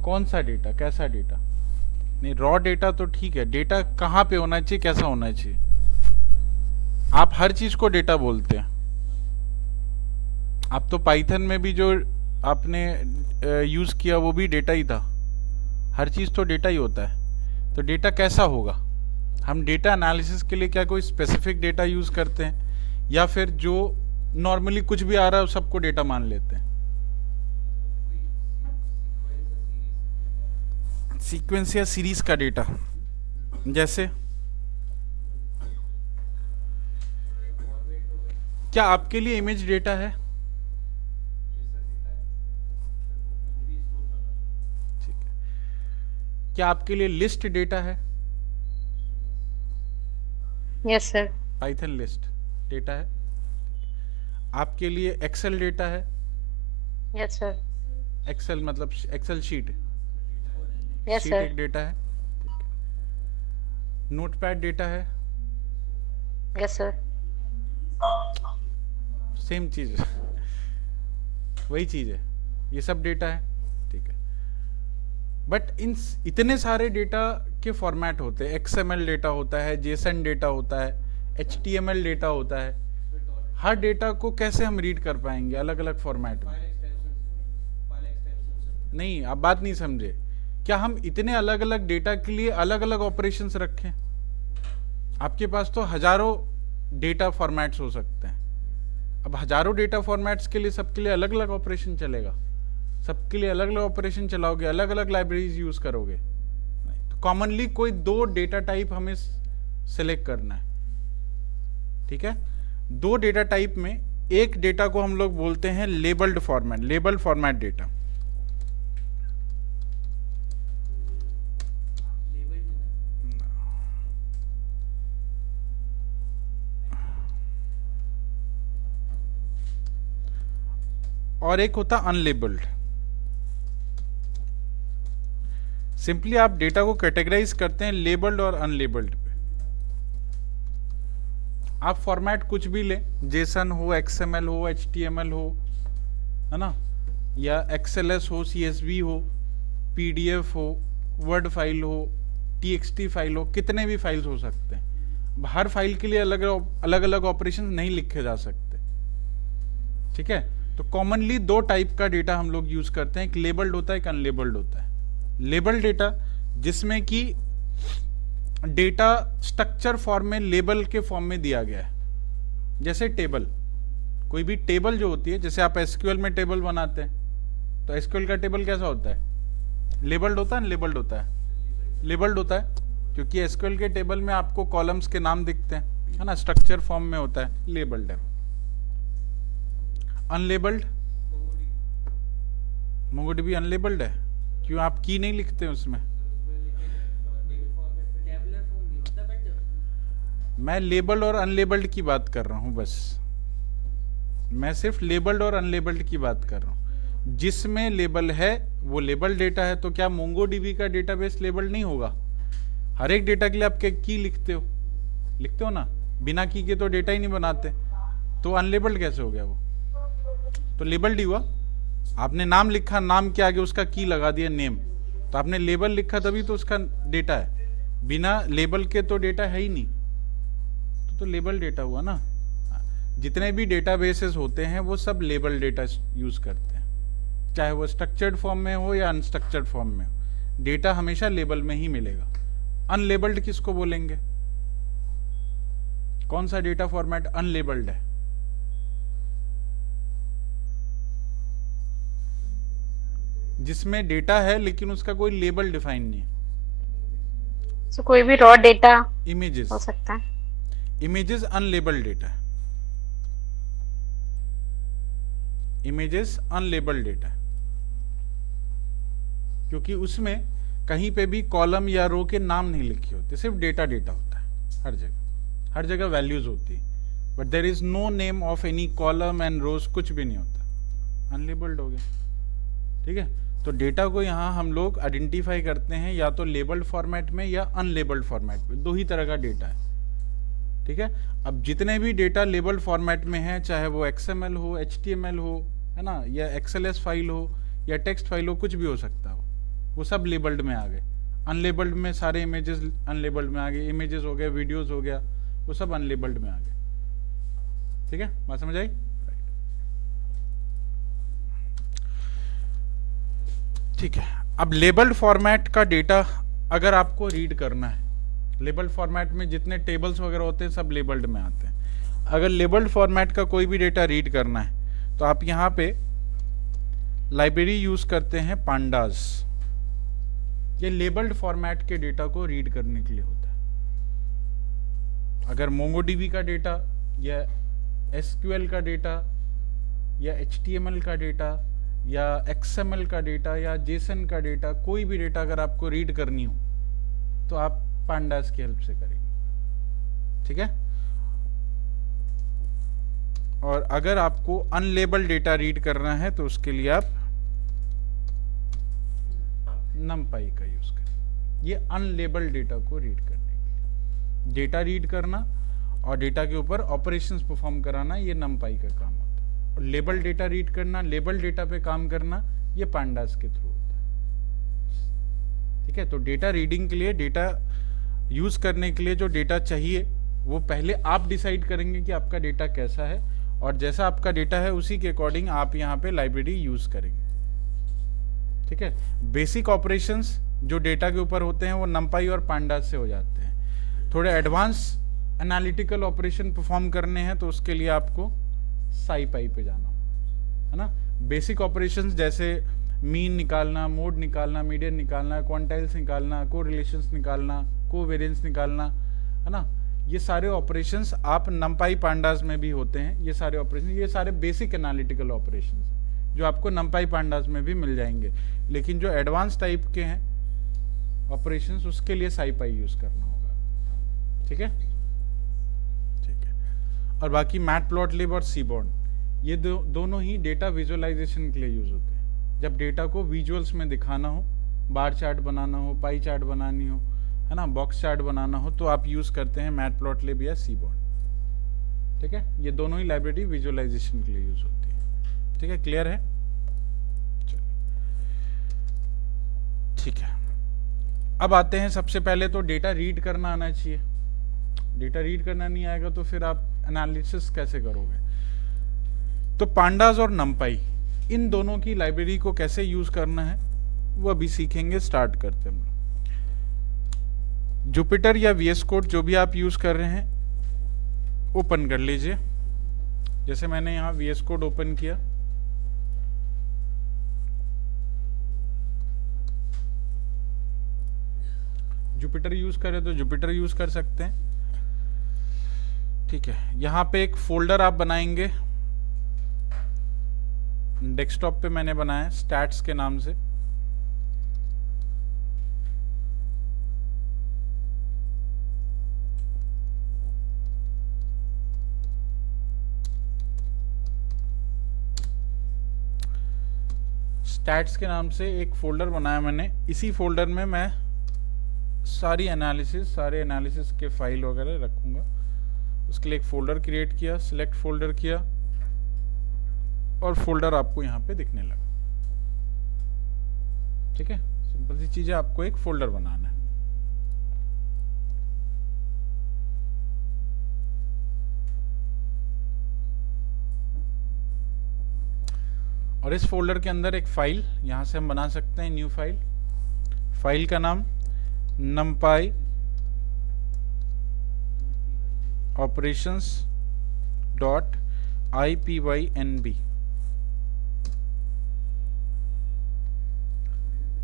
कौन सा डेटा, कैसा डेटा? नहीं, रॉ डेटा तो ठीक है, डेटा कहाँ पे होना चाहिए, कैसा होना चाहिए? आप हर चीज को डेटा बोलते हैं। आप तो पाइथन में भी जो आपने यूज किया वो भी डेटा ही था। हर चीज तो डेटा ही होता है। तो डेटा कैसा होगा? हम डेटा एनालिसिस के लिए क्या कोई स्पेसिफिक डेटा यूज करते हैं, या फिर जो नॉर्मली कुछ भी आ रहा है सबको डेटा मान लेते हैं? सीक्वेंस या सीरीज का डेटा, जैसे क्या आपके लिए इमेज डेटा है? ठीक है। क्या आपके लिए लिस्ट डेटा है? Yes sir. Python list data है। आपके लिए एक्सेल डेटा है? Yes sir. एक्सेल मतलब Excel sheet, yes sheet sir. एक डेटा है। नोटपैड डेटा है? Yes sir. सेम चीज है, वही चीज है, ये सब डेटा है। ठीक है, बट इन इतने सारे डेटा के फॉर्मेट होते हैं। XML डेटा होता है, JSON डेटा होता है, HTML डेटा होता है। हर डेटा को कैसे हम रीड कर पाएंगे अलग अलग फॉर्मेट में? नहीं, आप बात नहीं समझे। क्या हम इतने अलग अलग डेटा के लिए अलग अलग ऑपरेशंस रखें? आपके पास तो हजारों डेटा फॉर्मेट्स हो सकते हैं। अब हजारों डेटा फॉर्मेट्स के लिए सबके लिए अलग अलग ऑपरेशन चलेगा? सबके लिए अलग अलग ऑपरेशन चलाओगे, अलग अलग लाइब्रेरीज यूज करोगे? नहीं। तो कॉमनली कोई दो डेटा टाइप हमें सिलेक्ट करना है। ठीक है। दो डेटा टाइप में एक डेटा को हम लोग बोलते हैं labelled format, label format data. और एक होता अनलेबल्ड। सिंपली आप डेटा को कैटेगराइज करते हैं लेबल्ड और अनलेबल्ड पे। आप फॉर्मेट कुछ भी लें, जेसन हो, एक्सएमएल हो, एचटीएमएल हो, है ना, या एक्सएलएस हो, सीएसवी हो, पीडीएफ हो, वर्ड फाइल हो, टीएक्सटी फाइल हो, कितने भी फाइल्स हो सकते हैं। हर फाइल के लिए अलग अलग ऑपरेशन नहीं लिखे जा सकते, ठीक है। तो कॉमनली दो टाइप का डेटा हम लोग यूज करते हैं, एक लेबल्ड होता है, एक अनलेबल्ड होता है। लेबल्ड डेटा जिसमें कि डेटा स्ट्रक्चर फॉर्म में लेबल के फॉर्म में दिया गया है, जैसे टेबल, कोई भी टेबल जो होती है, जैसे आप एसक्यूएल में टेबल बनाते हैं, तो एसक्यूएल का टेबल कैसा होता है, लेबल्ड होता है, अनलेबल्ड होता है, लेबल्ड होता है, क्योंकि एसक्यूएल के टेबल में आपको कॉलम्स के नाम दिखते हैं, है ना, स्ट्रक्चर फॉर्म में होता है, लेबल्ड है। अनलेबल्ड, मोंगोडीबी अनलेबल्ड है, क्यों, आप की नहीं लिखते उसमें। मैं लेबल्ड और अनलेबल्ड की बात कर रहा हूं, बस मैं सिर्फ लेबल्ड और अनलेबल्ड की बात कर रहा हूं। जिसमें लेबल है वो लेबल डेटा है। तो क्या मोंगोडीबी का डेटाबेस लेबल्ड नहीं होगा? हर एक डेटा के लिए आप की लिखते हो ना, बिना की के तो डेटा ही नहीं बनाते, तो अनलेबल्ड कैसे हो गया वो? तो लेबल्ड ही हुआ। आपने नाम लिखा, नाम के आगे उसका की लगा दिया, नेम, तो आपने लेबल लिखा तभी तो उसका डेटा है, बिना लेबल के तो डेटा है ही नहीं, तो लेबल डेटा हुआ ना। जितने भी डेटाबेसेस होते हैं वो सब लेबल डेटा यूज करते हैं, चाहे वो स्ट्रक्चर्ड फॉर्म में हो या अनस्ट्रक्चर्ड फॉर्म में हो, डेटा हमेशा लेबल में ही मिलेगा। अनलेबल्ड किसको बोलेंगे? कौन सा डेटा फॉर्मेट अनलेबल्ड है? जिसमें डेटा है लेकिन उसका कोई लेबल डिफाइन नहीं है। So, कोई भी रॉ डेटा इमेजेस, हो सकता है। इमेजेस अनलेबल्ड डेटा है, इमेजेस अनलेबल्ड डेटा है, क्योंकि उसमें कहीं पे भी कॉलम या रो के नाम नहीं लिखे होते, सिर्फ डेटा डेटा होता है। हर जगह वैल्यूज होती है, but there is no name of any column and rows, कुछ भी नहीं होता, अनलेबल्ड हो गया। ठीक है, तो डेटा को यहाँ हम लोग आइडेंटिफाई करते हैं या तो लेबल्ड फॉर्मेट में या अनलेबल्ड फॉर्मेट में, दो ही तरह का डेटा है। ठीक है, अब जितने भी डेटा लेबल्ड फॉर्मेट में है, चाहे वो XML हो, HTML हो, है ना, या XLS फाइल हो या टेक्स्ट फाइल हो, कुछ भी हो सकता है, वो सब लेबल्ड में आ गए। अनलेबल्ड में सारे इमेजेस अनलेबल्ड में आ गए, इमेजेस हो गया, वीडियोस हो गया, वो सब अनलेबल्ड में आ गए। ठीक है, बात समझ आई? ठीक है, अब लेबल्ड फॉर्मेट का डेटा अगर आपको रीड करना है, लेबल्ड फॉर्मेट में जितने टेबल्स वगैरह होते हैं सब लेबल्ड में आते हैं। अगर लेबल्ड फॉर्मेट का कोई भी डेटा रीड करना है तो आप यहाँ पे लाइब्रेरी यूज करते हैं पांडास। ये लेबल्ड फॉर्मेट के डेटा को रीड करने के लिए होता है। अगर मोंगोडीबी का डेटा या SQL का डेटा या HTML का डेटा या XML का डेटा या JSON का डेटा, कोई भी डेटा अगर आपको रीड करनी हो तो आप पांडास की हेल्प से करेंगे। ठीक है, और अगर आपको अनलेबल्ड डेटा रीड करना है तो उसके लिए आप numpy का यूज करें। ये अनलेबल्ड डेटा को रीड करने के लिए, डेटा रीड करना और डेटा के ऊपर ऑपरेशंस परफॉर्म कराना, ये numpy का काम होता है। और लेबल डेटा रीड करना, लेबल डेटा पे काम करना, ये पांडास के थ्रू होता है। ठीक है, तो डेटा रीडिंग के लिए, डेटा यूज करने के लिए जो डेटा चाहिए वो पहले आप डिसाइड करेंगे कि आपका डेटा कैसा है, और जैसा आपका डेटा है उसी के अकॉर्डिंग आप यहाँ पे लाइब्रेरी यूज करेंगे। ठीक है, बेसिक ऑपरेशंस जो डेटा के ऊपर होते हैं वो numpy और पांडास से हो जाते हैं। थोड़े एडवांस एनालिटिकल ऑपरेशन परफॉर्म करने हैं तो उसके लिए आपको SciPy पे जाना होगा, है ना। बेसिक ऑपरेशंस जैसे मीन निकालना, मोड निकालना, मीडियन निकालना, क्वांटाइल्स निकालना, कोरिलेशंस निकालना, कोवेरिएंस निकालना, है ना, ये सारे ऑपरेशंस आप numpy pandas में भी होते हैं। ये सारे ऑपरेशन, ये सारे बेसिक एनालिटिकल ऑपरेशंस हैं जो आपको numpy pandas में भी मिल जाएंगे, लेकिन जो एडवांस टाइप के हैं ऑपरेशंस उसके लिए scipy यूज करना होगा। ठीक है, ठीक है। और बाकी मैटप्लॉटलिब और सीबॉर्न ये दोनों ही डेटा विजुअलाइजेशन के लिए यूज होते हैं। जब डेटा को विजुअल्स में दिखाना हो, बार चार्ट बनाना हो, पाई चार्ट बनानी हो, है ना, बॉक्स चार्ट बनाना हो, तो आप यूज करते हैं मैटप्लॉटलिब या सीबॉर्न। ठीक है, ये दोनों ही लाइब्रेरी विजुअलाइजेशन के लिए यूज होती है। ठीक है, क्लियर है? चलिए, ठीक है। अब आते हैं, सबसे पहले तो डेटा रीड करना आना चाहिए। डेटा रीड करना नहीं आएगा तो फिर आप एनालिसिस कैसे करोगे? तो पांडास और नमपाई इन दोनों की लाइब्रेरी को कैसे यूज करना है वो अभी सीखेंगे। स्टार्ट करते हैं। जुपिटर या वीएस कोड जो भी आप यूज कर रहे हैं ओपन कर लीजिए। जैसे मैंने यहाँ वीएस कोड ओपन किया, जुपिटर यूज करें तो जुपिटर यूज कर सकते हैं। ठीक है, यहाँ पे एक फोल्डर आप बनाएंगे, डेस्कटॉप पे मैंने बनाया स्टैट्स के नाम से। स्टैट्स के नाम से एक फोल्डर बनाया मैंने। इसी फोल्डर में मैं सारे एनालिसिस के फाइल वगैरह रखूंगा। उसके लिए एक फोल्डर क्रिएट किया, सिलेक्ट फोल्डर किया और फोल्डर आपको यहाँ पे दिखने लगा। ठीक है, सिंपल सी चीज है, आपको एक फोल्डर बनाना है। और इस फोल्डर के अंदर एक फाइल यहां से हम बना सकते हैं, न्यू फाइल। फाइल का नाम numpy operations.ipynb।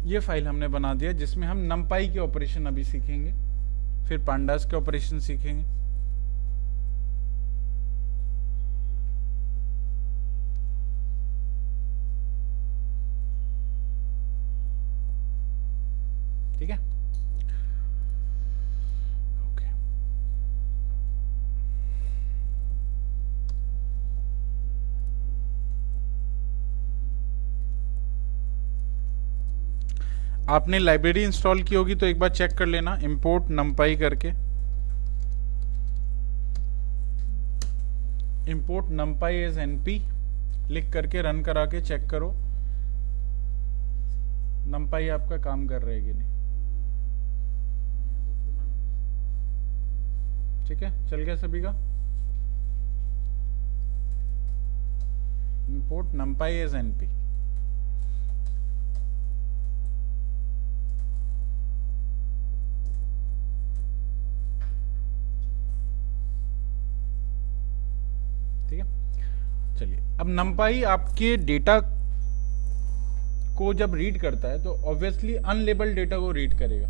ये फाइल हमने बना दिया, जिसमें हम numpy के ऑपरेशन अभी सीखेंगे, फिर pandas के ऑपरेशन सीखेंगे। ठीक है, ओके। आपने लाइब्रेरी इंस्टॉल की होगी तो एक बार चेक कर लेना, इंपोर्ट numpy करके। इंपोर्ट numpy एज np लिख करके रन करा के चेक करो numpy आपका काम कर रहा है कि नहीं। ठीक है, चल गया सभी का। Import numpy as np। ठीक है, चलिए। अब numpy आपके डेटा को जब रीड करता है तो ऑब्वियसली अनलेबल्ड डेटा को रीड करेगा।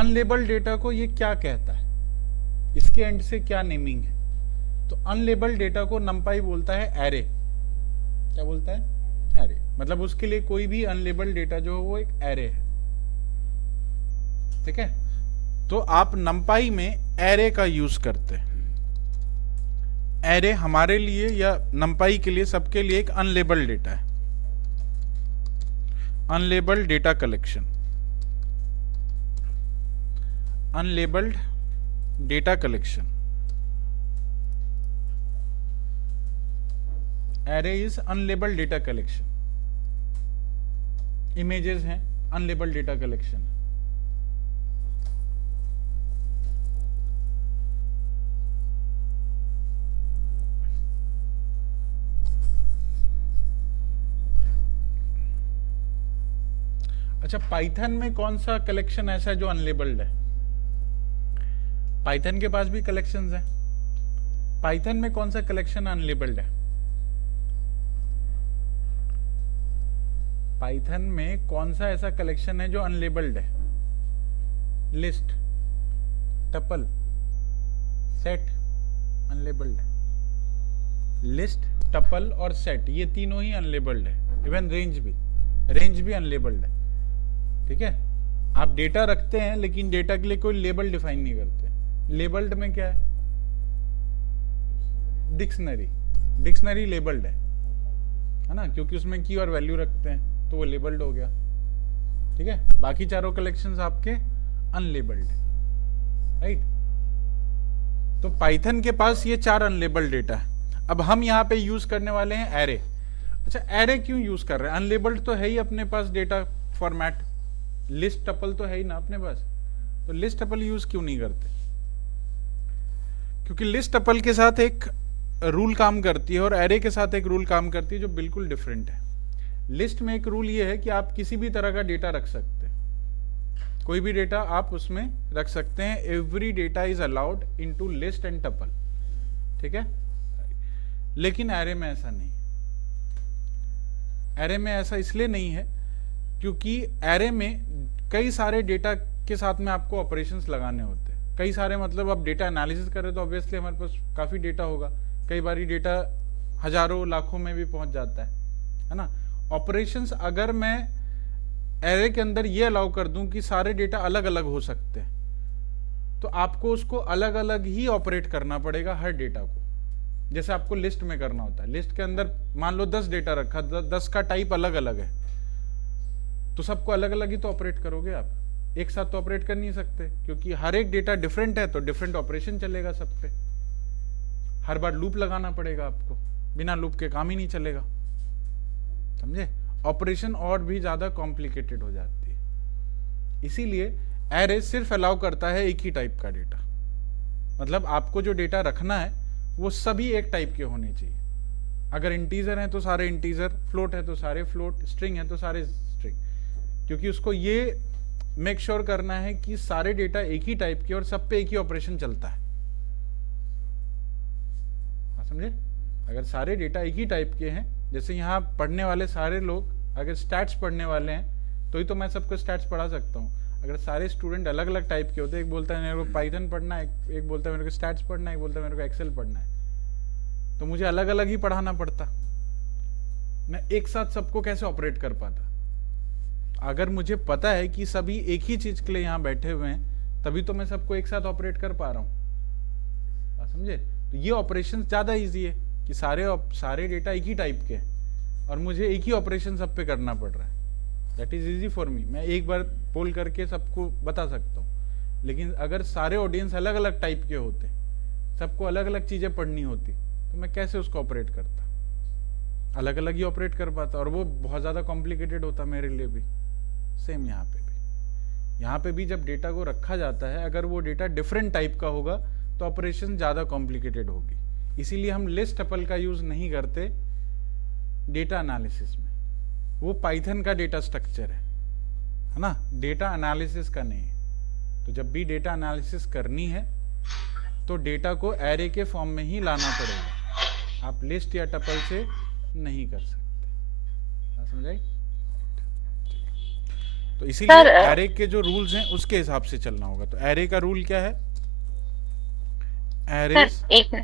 अनलेबल्ड डेटा को ये क्या कहता है, इसके एंड से क्या नेमिंग है? तो अनलेबल्ड डेटा को numpy बोलता है एरे। क्या बोलता है? एरे। मतलब उसके लिए कोई भी अनलेबल्ड डेटा जो है वो एक एरे है। ठीक है, तो आप numpy में एरे का यूज करते हैं। एरे हमारे लिए या numpy के लिए, सबके लिए एक अनलेबल्ड डेटा है। Unlabelled data collection, unlabelled data collection. Array is unlabelled data collection. Images हैं, अनलेबल्ड डेटा कलेक्शन। अच्छा, पाइथन में कौन सा कलेक्शन ऐसा है जो अनलेबल्ड है? पाइथन के पास भी कलेक्शंस हैं। पाइथन में कौन सा कलेक्शन अनलेबल्ड है? पाइथन में कौन सा ऐसा कलेक्शन है जो अनलेबल्ड है? लिस्ट, टपल, सेट अनलेबल्ड है, लिस्ट, टपल और सेट ये तीनों ही अनलेबल्ड है, इवन रेंज भी अनलेबल्ड है। ठीक है, आप डेटा रखते हैं लेकिन डेटा के लिए कोई लेबल डिफाइन नहीं करते। लेबल्ड में क्या है? डिक्शनरी लेबल्ड है ना, क्योंकि उसमें की और वैल्यू रखते हैं तो वो लेबल्ड हो गया। ठीक है, बाकी चारों कलेक्शंस आपके अनलेबल्ड है, राइट। तो पाइथन के पास ये 4 अनलेबल्ड डेटा है। अब हम यहाँ पे यूज करने वाले हैं एरे। अच्छा, एरे क्यों यूज कर रहे हैं? अनलेबल्ड तो है ही अपने पास डेटा फॉर्मेट, लिस्ट टपल तो है ही ना अपने पास, तो लिस्ट टपल यूज क्यों नहीं करते? क्योंकि लिस्ट टपल के साथ एक रूल काम करती है और एरे के साथ एक रूल काम करती है जो बिल्कुल डिफरेंट है। लिस्ट में एक रूल ये है कि आप किसी भी तरह का डेटा रख सकते हैं, कोई भी डेटा आप उसमें रख सकते हैं। Every data is allowed into list and tuple. ठीक है, लेकिन एरे में ऐसा नहीं। एरे में ऐसा इसलिए नहीं है क्योंकि एरे में कई सारे डेटा के साथ में आपको ऑपरेशंस लगाने होते हैं। कई सारे मतलब आप डेटा एनालिसिस करें तो ऑब्वियसली हमारे पास काफ़ी डेटा होगा, कई बारी डेटा हजारों लाखों में भी पहुंच जाता है ना। ऑपरेशंस अगर मैं एरे के अंदर ये अलाउ कर दूं कि सारे डेटा अलग अलग हो सकते हैं, तो आपको उसको अलग अलग ही ऑपरेट करना पड़ेगा हर डेटा को, जैसे आपको लिस्ट में करना होता है। लिस्ट के अंदर मान लो 10 डेटा रखा, 10 का टाइप अलग अलग है, तो सबको अलग अलग ही तो ऑपरेट करोगे आप, एक साथ तो ऑपरेट कर नहीं सकते, क्योंकि हर एक डेटा डिफरेंट है तो डिफरेंट ऑपरेशन चलेगा सब पे। हर बार लूप लगाना पड़ेगा आपको, बिना लूप के काम ही नहीं चलेगा, समझे। ऑपरेशन और भी ज्यादा कॉम्प्लिकेटेड हो जाती है। इसीलिए एरे सिर्फ अलाउ करता है एक ही टाइप का डेटा, मतलब आपको जो डेटा रखना है वो सभी एक टाइप के होने चाहिए। अगर इंटीजर हैं तो सारे इंटीजर, फ्लोट है तो सारे फ्लोट, स्ट्रिंग है तो सारे स्ट्रिंग, क्योंकि उसको ये मेक श्योर करना है कि सारे डेटा एक ही टाइप के और सब पे एक ही ऑपरेशन चलता है, समझे। अगर सारे डेटा एक ही टाइप के हैं, जैसे यहाँ पढ़ने वाले सारे लोग अगर स्टैट्स पढ़ने वाले हैं तो ही तो मैं सबको स्टैट्स पढ़ा सकता हूँ। अगर सारे स्टूडेंट अलग अलग टाइप के होते, एक बोलता है मेरे को पाइथन पढ़ना है, एक बोलता है मेरे को स्टैट्स पढ़ना है, एक बोलता है मेरे को एक्सेल पढ़ना है, तो मुझे अलग अलग ही पढ़ाना पड़ता, मैं एक साथ सबको कैसे ऑपरेट कर पाता। अगर मुझे पता है कि सभी एक ही चीज के लिए यहाँ बैठे हुए हैं, तभी तो मैं सबको एक साथ ऑपरेट कर पा रहा हूँ, बात समझे। तो ये ऑपरेशन ज्यादा इजी है कि सारे डेटा एक ही टाइप के हैं और मुझे एक ही ऑपरेशन सब पे करना पड़ रहा है। That is easy for me, मैं एक बार पोल करके सबको बता सकता हूँ। लेकिन अगर सारे ऑडियंस अलग अलग टाइप के होते, सबको अलग अलग चीजें पढ़नी होती, तो मैं कैसे उसको ऑपरेट करता? अलग अलग ही ऑपरेट कर पाता, और वो बहुत ज्यादा कॉम्प्लिकेटेड होता मेरे लिए भी। सेम यहाँ पे भी जब डेटा को रखा जाता है, अगर वो डेटा डिफरेंट टाइप का होगा तो ऑपरेशन ज्यादा कॉम्प्लिकेटेड होगी। इसीलिए हम लिस्ट टपल का यूज नहीं करते डेटा एनालिसिस में, वो पाइथन का डेटा स्ट्रक्चर है ना, डेटा एनालिसिस का नहीं है। तो जब भी डेटा एनालिसिस करनी है तो डेटा को एरे के फॉर्म में ही लाना पड़ेगा, आप लिस्ट या टपल से नहीं कर सकते, समझाई। तो इसीलिए एरे के जो रूल्स हैं उसके हिसाब से चलना होगा। तो एरे का रूल क्या है? Array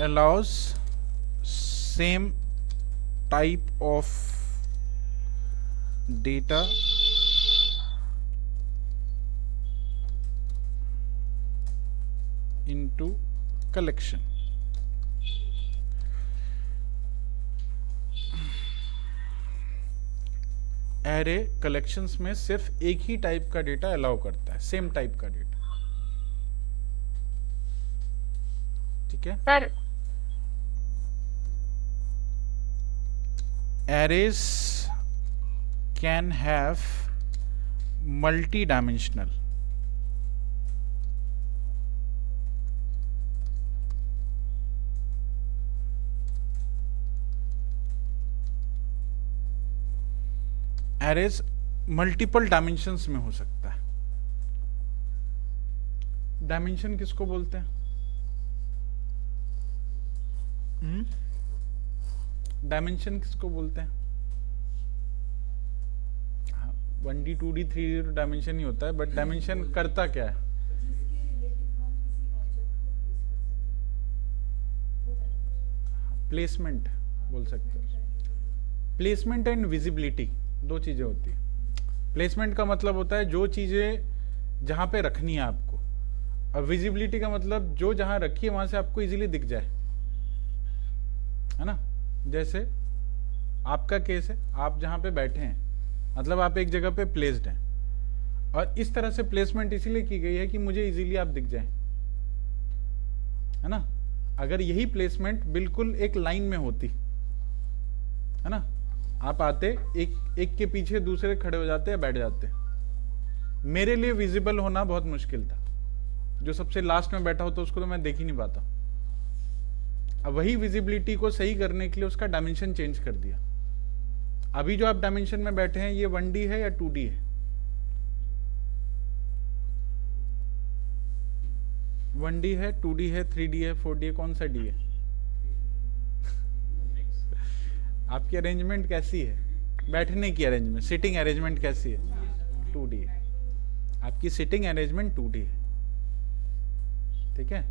allows same type of data into collection. Array collections में सिर्फ एक ही टाइप का डेटा अलाउ करता है, सेम टाइप का डेटा, ठीक है sir. Arrays can have multi-dimensional. Arrays multiple dimensions में हो सकता है। डायमेंशन किसको बोलते हैं? डायमेंशन किसको बोलते हैं? 1D 2D 3D डायमेंशन ही होता है, बट डायमेंशन करता क्या है? प्लेसमेंट बोल सकते हो। प्लेसमेंट एंड विजिबिलिटी दो चीज़ें होती है। प्लेसमेंट का मतलब होता है जो चीज़ें जहाँ पे रखनी है आपको, और विजिबिलिटी का मतलब जो जहाँ रखी है वहाँ से आपको इजीली दिख जाए, है ना। जैसे आपका केस है, आप जहाँ पे बैठे हैं, मतलब आप एक जगह पे प्लेस्ड हैं, और इस तरह से प्लेसमेंट इसीलिए की गई है कि मुझे इजीली आप दिख जाए, है ना। अगर यही प्लेसमेंट बिल्कुल एक लाइन में होती, है ना, आप आते एक के पीछे दूसरे खड़े हो जाते या बैठ जाते, मेरे लिए विजिबल होना बहुत मुश्किल था। जो सबसे लास्ट में बैठा होता उसको तो मैं देख ही नहीं पाता। अब वही विजिबिलिटी को सही करने के लिए उसका डायमेंशन चेंज कर दिया। अभी जो आप डायमेंशन में बैठे हैं ये 1D है या 2D है? 1D है, 2D है, 3D है, 4D है, कौन सा D है? आपकी अरेंजमेंट कैसी है? बैठने की अरेंजमेंट, सिटिंग अरेंजमेंट कैसी है? 2D है। आपकी सिटिंग अरेंजमेंट 2D है, ठीक है।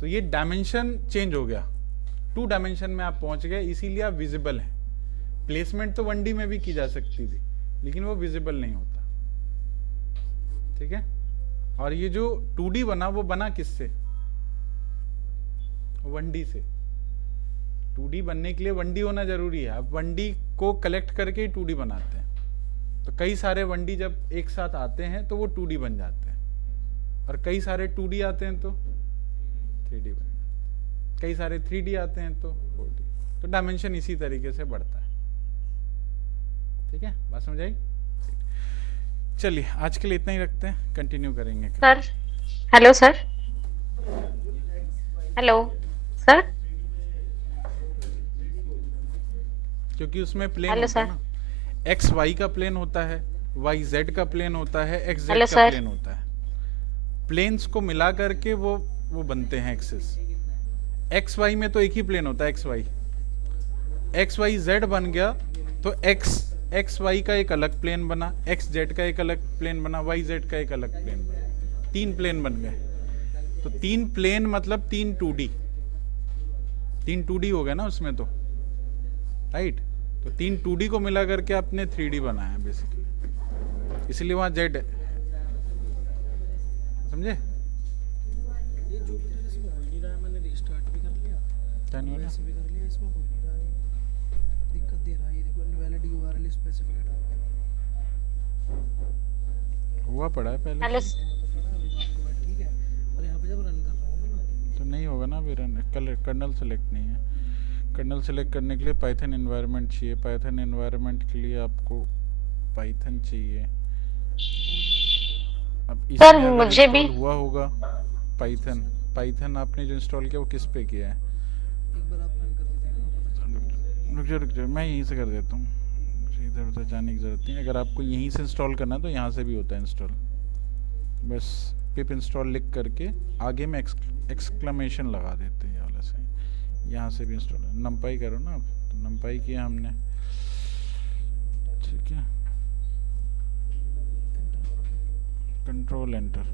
तो ये डायमेंशन चेंज हो गया, 2 डायमेंशन में आप पहुंच गए, इसीलिए आप विजिबल हैं। प्लेसमेंट तो 1D में भी की जा सकती थी, लेकिन वो विजिबल नहीं होता, ठीक है। और ये जो 2D बना, वो बना किससे? 1D से। 2D बनने के लिए 1D होना जरूरी है। अब 1D को कलेक्ट करके ही 2D बनाते हैं। तो कई सारे 1D जब एक साथ आते हैं तो वो 2D बन जाते हैं, और कई सारे 2D आते हैं तो 3D बन जाते हैं, कई सारे 3D आते हैं तो 4D। तो डायमेंशन इसी तरीके से बढ़ता है, ठीक है। बात समझ आई? चलिए आज के लिए इतना ही रखते हैं, कंटिन्यू करेंगे sir. Hello sir. Hello sir. क्योंकि उसमें प्लेन हेलो होता है सर। ना, एक्स वाई का प्लेन होता है, वाई जेड का प्लेन होता है, एक्स हेलो जेड का सर। प्लेन होता है। प्लेन्स को मिला करके वो बनते हैं एक्सिस। एक्स वाई में तो एक ही प्लेन होता है, X Y. X Y Z बन गया तो एक्स वाई का एक अलग प्लेन बना, एक्स जेड का एक अलग प्लेन बना, वाई जेड का एक अलग प्लेन बना, 3 प्लेन बन गए। तो 3 प्लेन मतलब 3 2D, 3 2D हो गया ना उसमें तो, राइट। तो 3 2D को मिला करके आपने 3D बनाया बेसिकली, इसलिए वहां जेड है, समझे? ये जुपिटर इसमें हो नहीं रहा है, मैंने रिस्टार्ट भी कर लिया, क्या नहीं हो रहा? वैसे भी कर लिया, इसमें हो नहीं रहा है, दिक्कत दे रहा है। ये देखो इनवैलिड यूआरएल स्पेसिफाइड आ रहा है। हुआ पड़ा है पहले हेलो से। ठीक है, और यहाँ पे जब रन कर रहा हूँ ना मैं, तो नहीं होगा ना अभी रन, कर्नल सेलेक्ट नहीं है। कर्नल सेलेक्ट करने के लिए पाइथन एनवायरनमेंट चाहिए, पाइथन एनवायरनमेंट के लिए आपको पाइथन चाहिए। अब सर, इसमें अगर मुझे भी इंस्टॉल हुआ होगा पाइथन आपने जो इंस्टॉल किया वो किस पे किया है? एक बार आप रन करके देखो, पता चल रुक जाओ, मैं यहीं से कर देता हूँ, मुझे इधर उधर जाने की ज़रूरत नहीं है। अगर आपको यहीं से इंस्टॉल करना है तो यहाँ से भी होता है इंस्टॉल। बस पिप इंस्टॉल लिख करके आगे में एक्सक्लेमेशन लगा देते हैं, ये वाला से यहाँ से भी इंस्टॉल। नंपाई करो ना आप, तो नंपाई किया हमने, ठीक है। कंट्रोल एंटर,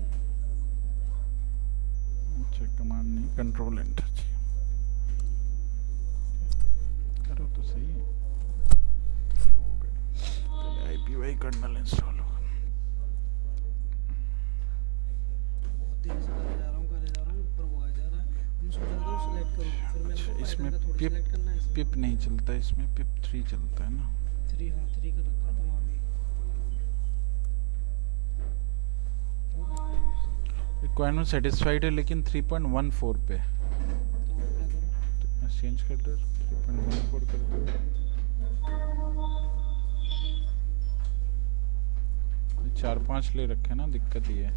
अच्छा कमांड नहीं, कंट्रोल एंटर चाहिए। करो तो सही है, हो गया। IPY कर्नल इंस्टॉल होगा। बहुत देर से करे जा रहा हूँ, ऊपर वो आ जा रहा है। मैं सोच रहा था सिलेक्ट करूँ, फिर मैंने अच्छा, पाइथन इसमें का थोड़ा सिलेक्ट करना है, इसमें पिप नहीं चलता, इसमें पिप 3 चलता है ना। 3, हाँ 3 का रखा था वहाँ भी। रिक्वायरमेंट सेटिस्फाइड है लेकिन 3.14 पे है। तो क्या करूँ? तो मैं चेंज कर दो, 3.14 कर दो। 4-5 ले रखे ना, दिक्कत ये है।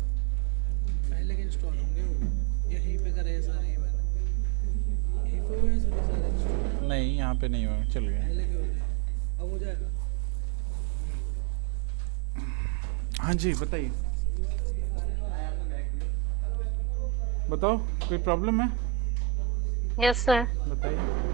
पहले के इंस्टॉल होंगे वो, यहीं पे करे हैं सारे, मैंने यहीं पे हुए हैं सारे इंस्टॉल, नहीं यहाँ पे नहीं हुआ, चल गए। पहले के हो रहे हैं, अब हो जाएगा। हाँ जी बताइए, बताओ कोई प्रॉब्लम है? Yes sir. बताइए।